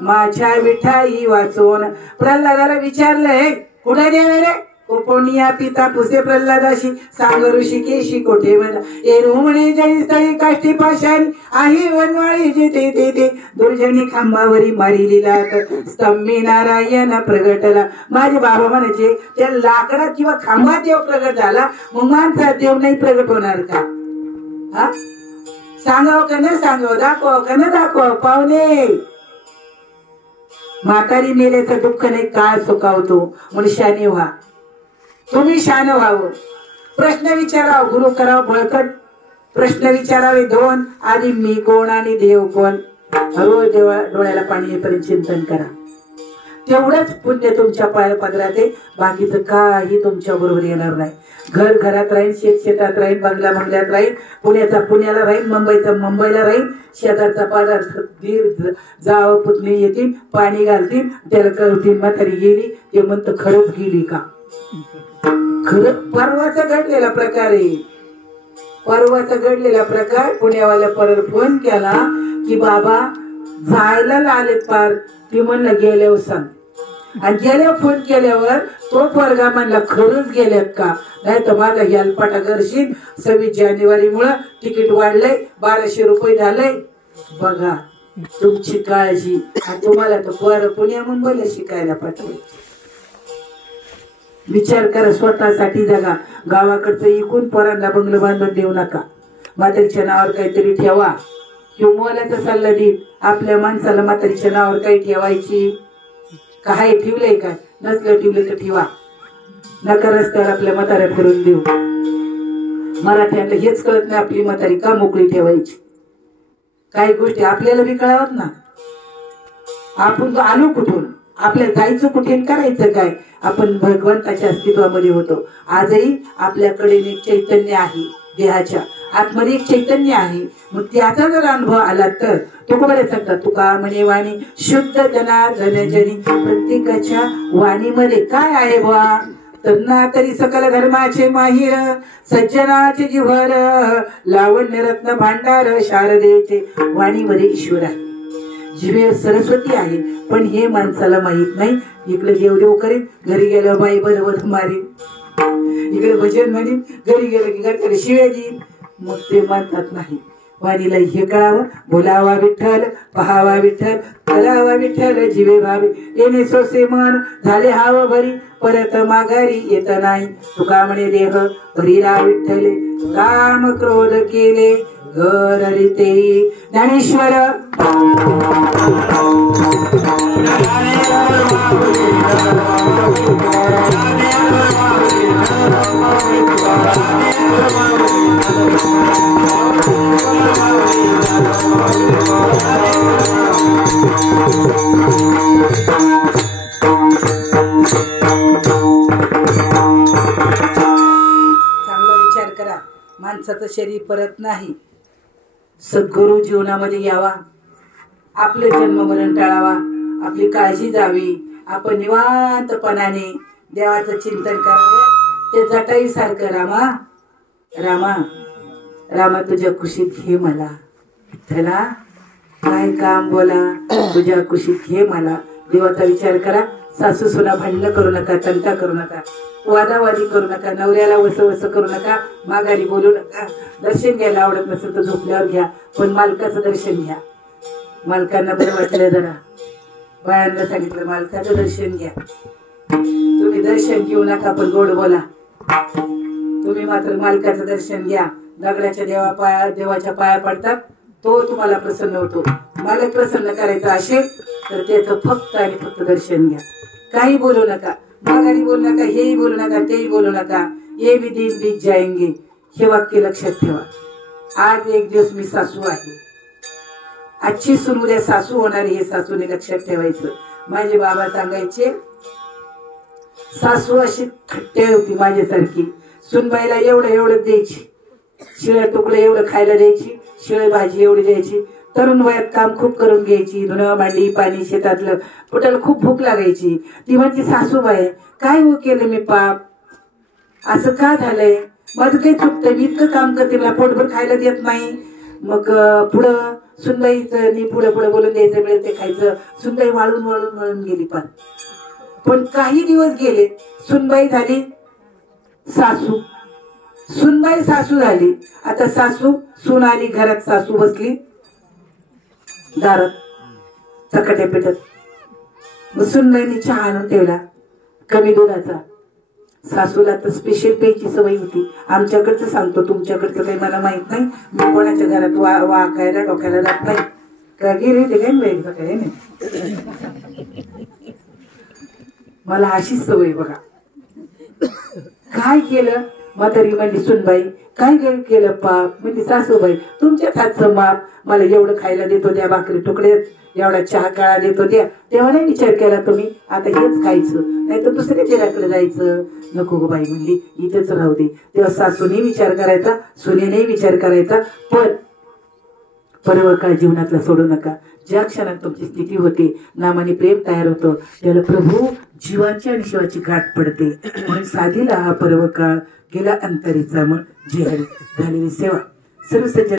माझ्या विठाई वाचून. प्रल्हादाला विचारलंय कुठे देवे रे? कोपोनिया पिता पुसे प्रल्हादाशी सांग ऋषिकेशी कोठे मला. ए रुमणे जळी स्थळी काष्टी पाशारी आहे वनवाळी जेते ते दुर्जनी खांबावरी मारिली लाट स्तंभी नारायण प्रगटला. माझे बाबा म्हणायचे त्या लाकडात किंवा खांबात देव प्रगट झाला मग माणसात देव नाही प्रगट होणार का? हा सांगाव का न सांगाव? दाखव का न दाखव? पाहुणे म्हातारी मेल्याचं दुःख नाही काळ सुकावतो म्हणून शाने व्हा. तुम्ही शान व्हावं. प्रश्न विचाराव. गुरु करावं बळकट. प्रश्न विचारावे 2. आधी मी कोण आणि देव कोण. रोज डोळ्याला पाणी येईपर्यंत चिंतन करा. तेवढंच पुण्य तुमच्या पदरात आहे. बाकीचं काही तुमच्या बरोबर येणार नाही. घर घरात राहील, शेत शेतात राहील, बंगला बंगल्यात राहील, पुण्याचा पुण्याला राहील, मुंबईचा मुंबईला राहील. शेताचा पदार्थ दीर जाव पुतणी येतील पाणी घालतील त्याला कळतील म्हातारी गेली. ते म्हणतं खरंच गेली का? खरं परवाचा घडलेला प्रकार आहे. परवाचा घडलेला प्रकार. पुण्यावाल्या परत फोन केला की बाबा जायला आलेत पार. ती म्हणलं गेल्यावर सांग. आणि गेल्यावर फोन केल्यावर तो पोरगा म्हणला खरंच गेल्यात का? नाही तर माझा यालपाटा करशील. 26 जानेवारी मुळे तिकीट वाढलंय 1200 रुपये झालंय. बघा तुमची काळजी. तुम्हाला तर पोर पुण्या मुंबईला शिकायला पाठवलं. विचार करा. स्वतःसाठी जगा. गावाकडचं इकून पोरांना बंगलं बांधून देऊ नका. म्हातारीच्या नावावर काहीतरी ठेवा. किंवा मोलाचा सल्ला देईल. आपल्या माणसाला म्हातारीच्या नावावर काही ठेवायची काय? ठेवलंय काय? नसलं ठेवलं तर ठेवा. नका रस्त्यावर आपल्या म्हाताऱ्या फिरून देऊ. मराठ्यांना हेच कळत नाही आपली म्हातारी का मोकळी ठेवायची. काही गोष्टी आपल्याला बी कळावत ना. आपण आलो कुठून? आपल्याला जायचं कुठे करायचं काय? आपण भगवंताच्या अस्तित्वामध्ये होतो. आजही आपल्याकडे एक चैतन्य आहे. देहाच्या आतमध्ये एक चैतन्य आहे. मग त्याचा जर अनुभव आला तर तो बरे सांगतात तुका म्हणे वाणी शुद्ध जनार्दन जनी. प्रत्येकाच्या वाणीमध्ये काय आहे बा? तन्ना तरी सकल धर्माचे माहीर सज्जनाचे जिव्हर लावण्य रत्न भांडार शारदेचे. वाणीमध्ये ईश्वर आहे. जिवे सरस्वती आहे. पण हे माणसाला माहित नाही. इकडे देवदेव करीन घरी गेल्यावर बाई बरोबर मारीन. इकडे भजन म्हणीन घरी गेलं की घरकडे शिव्या देईन. मग ते मानतात नाही. वाणीला हे कळावं. बोलावा विठ्ठल पहावा विठ्ठल करावा विठ्ठल जीवे भावे. येणे सोसे मन झाले हाव भरी परत माघारी येत नाही. तुका म्हणे देह भरीला विठ्ठले काम क्रोध केले घर रीते. ज्ञानेश्वर माणसाचं शरीर परत नाही. सद्गुरु जीवनामध्ये यावा, आपले जन्म मरण टाळावा, आपली काळजी जावी, आपण निवांतपणाने देवाचं चिंतन करावं. ते जटाई सारखं रामा रामा रामा तुझ्या कुशीत घे मला, विठ्ठला काय काम बोला तुझ्या कुशीत घे मला. देवाचा विचार करा. सासू सुना भांडणं करू नका, तंटा करू नका, वादावादी करू नका, नवऱ्याला वस करू नका, माघारी बोलू नका. दर्शन घ्यायला आवडत नसेल तर झोपल्यावर घ्या, पण मालकाचं दर्शन घ्या. मालकांना बरं वाटलं जरा, बायांना सांगितलं मालकाचं दर्शन घ्या. तुम्ही दर्शन घेऊ नका पण गोड बोला. तुम्ही मात्र मालकाचं दर्शन घ्या. दगडाच्या देवाच्या पाया पडतात, तो तुम्हाला प्रसन्न होतो. मालक प्रसन्न करायचा असेल तर त्याचं फक्त आणि फक्त दर्शन घ्या. काही बोलू नका, माघारी बोलू नका, हेही बोलू नका, तेही बोलू नका. ये भी दिन बीत जाएंगे, हे वाक्य लक्षात ठेवा. आज एक दिवस मी सासू आहे, आजची सून उद्या सासू होणार, हे सासूने लक्षात ठेवायचं. माझे बाबा सांगायचे, सासू अशी खट्टे होती माझ्यासारखी. सुनबाईला एवढं एवढं द्यायची, शिळे तुकडे एवढं खायला द्यायची, शिळे भाजी एवढी द्यायची. तरुण वयात काम खूप करून घ्यायची, धुणं भांडी पाणी शेतातलं. पोटाला खूप भूक लागायची. ती म्हणती, सासूबाई काय हो केलं मी पाप, असं का झालंय, माझं काही चुकतंय, मी इतकं काम करते, मला पोटभर खायला देत नाही. मग पुढं सुनबाईचं पुढे पुढे बोलून द्यायचं, मिळेल ते खायचं. सुनबाई वाळून वळून वळून गेली. पण काही दिवस गेले, सुनबाई झाली सासू, सुनबाई सासू झाली. आता सासू सून आली घरात, सासू बसली दारात चकट्या पेटत. मग सुनबाईने चहा आणून ठेवला कमी दुधाचा. सासूला तर स्पेशल प्यायची सवय होती. आमच्याकडचं सांगतो, तुमच्याकडचं काही मला माहित नाही. मी कोणाच्या घरात वाकायला डोक्याला जात नाही. का गेले ते काय नाही, मला अशीच सवय बघा. काय केलं म्हातारी म्हणली सुनबाई, काय केलं पाप. म्हणजे सासूबाई तुमच्याच हातचं माप, मला एवढं खायला देतो द्या, भाकरी तुकडे एवढा चहा काळा देतो द्या, तेव्हा नाही विचार केला तुम्ही, आता हेच खायचं, नाही तर दुसऱ्या देराकडे जायचं. नको गो बाई म्हणली, इथेच राहू दे. तेव्हा सासूने विचार करायचा, सुनेने विचार करायचा. पण परवकाळ जीवनातला सोडू नका. ज्या क्षणात तुमची स्थिती होते, नामाने प्रेम तयार होतं, त्याला प्रभू जीवाची आणि शिवाची गाठ पडते. म्हणून साधीला हा परवकाळ गेला अंतरीचा मग जी हरी झालेली सेवा सर्व सज्जन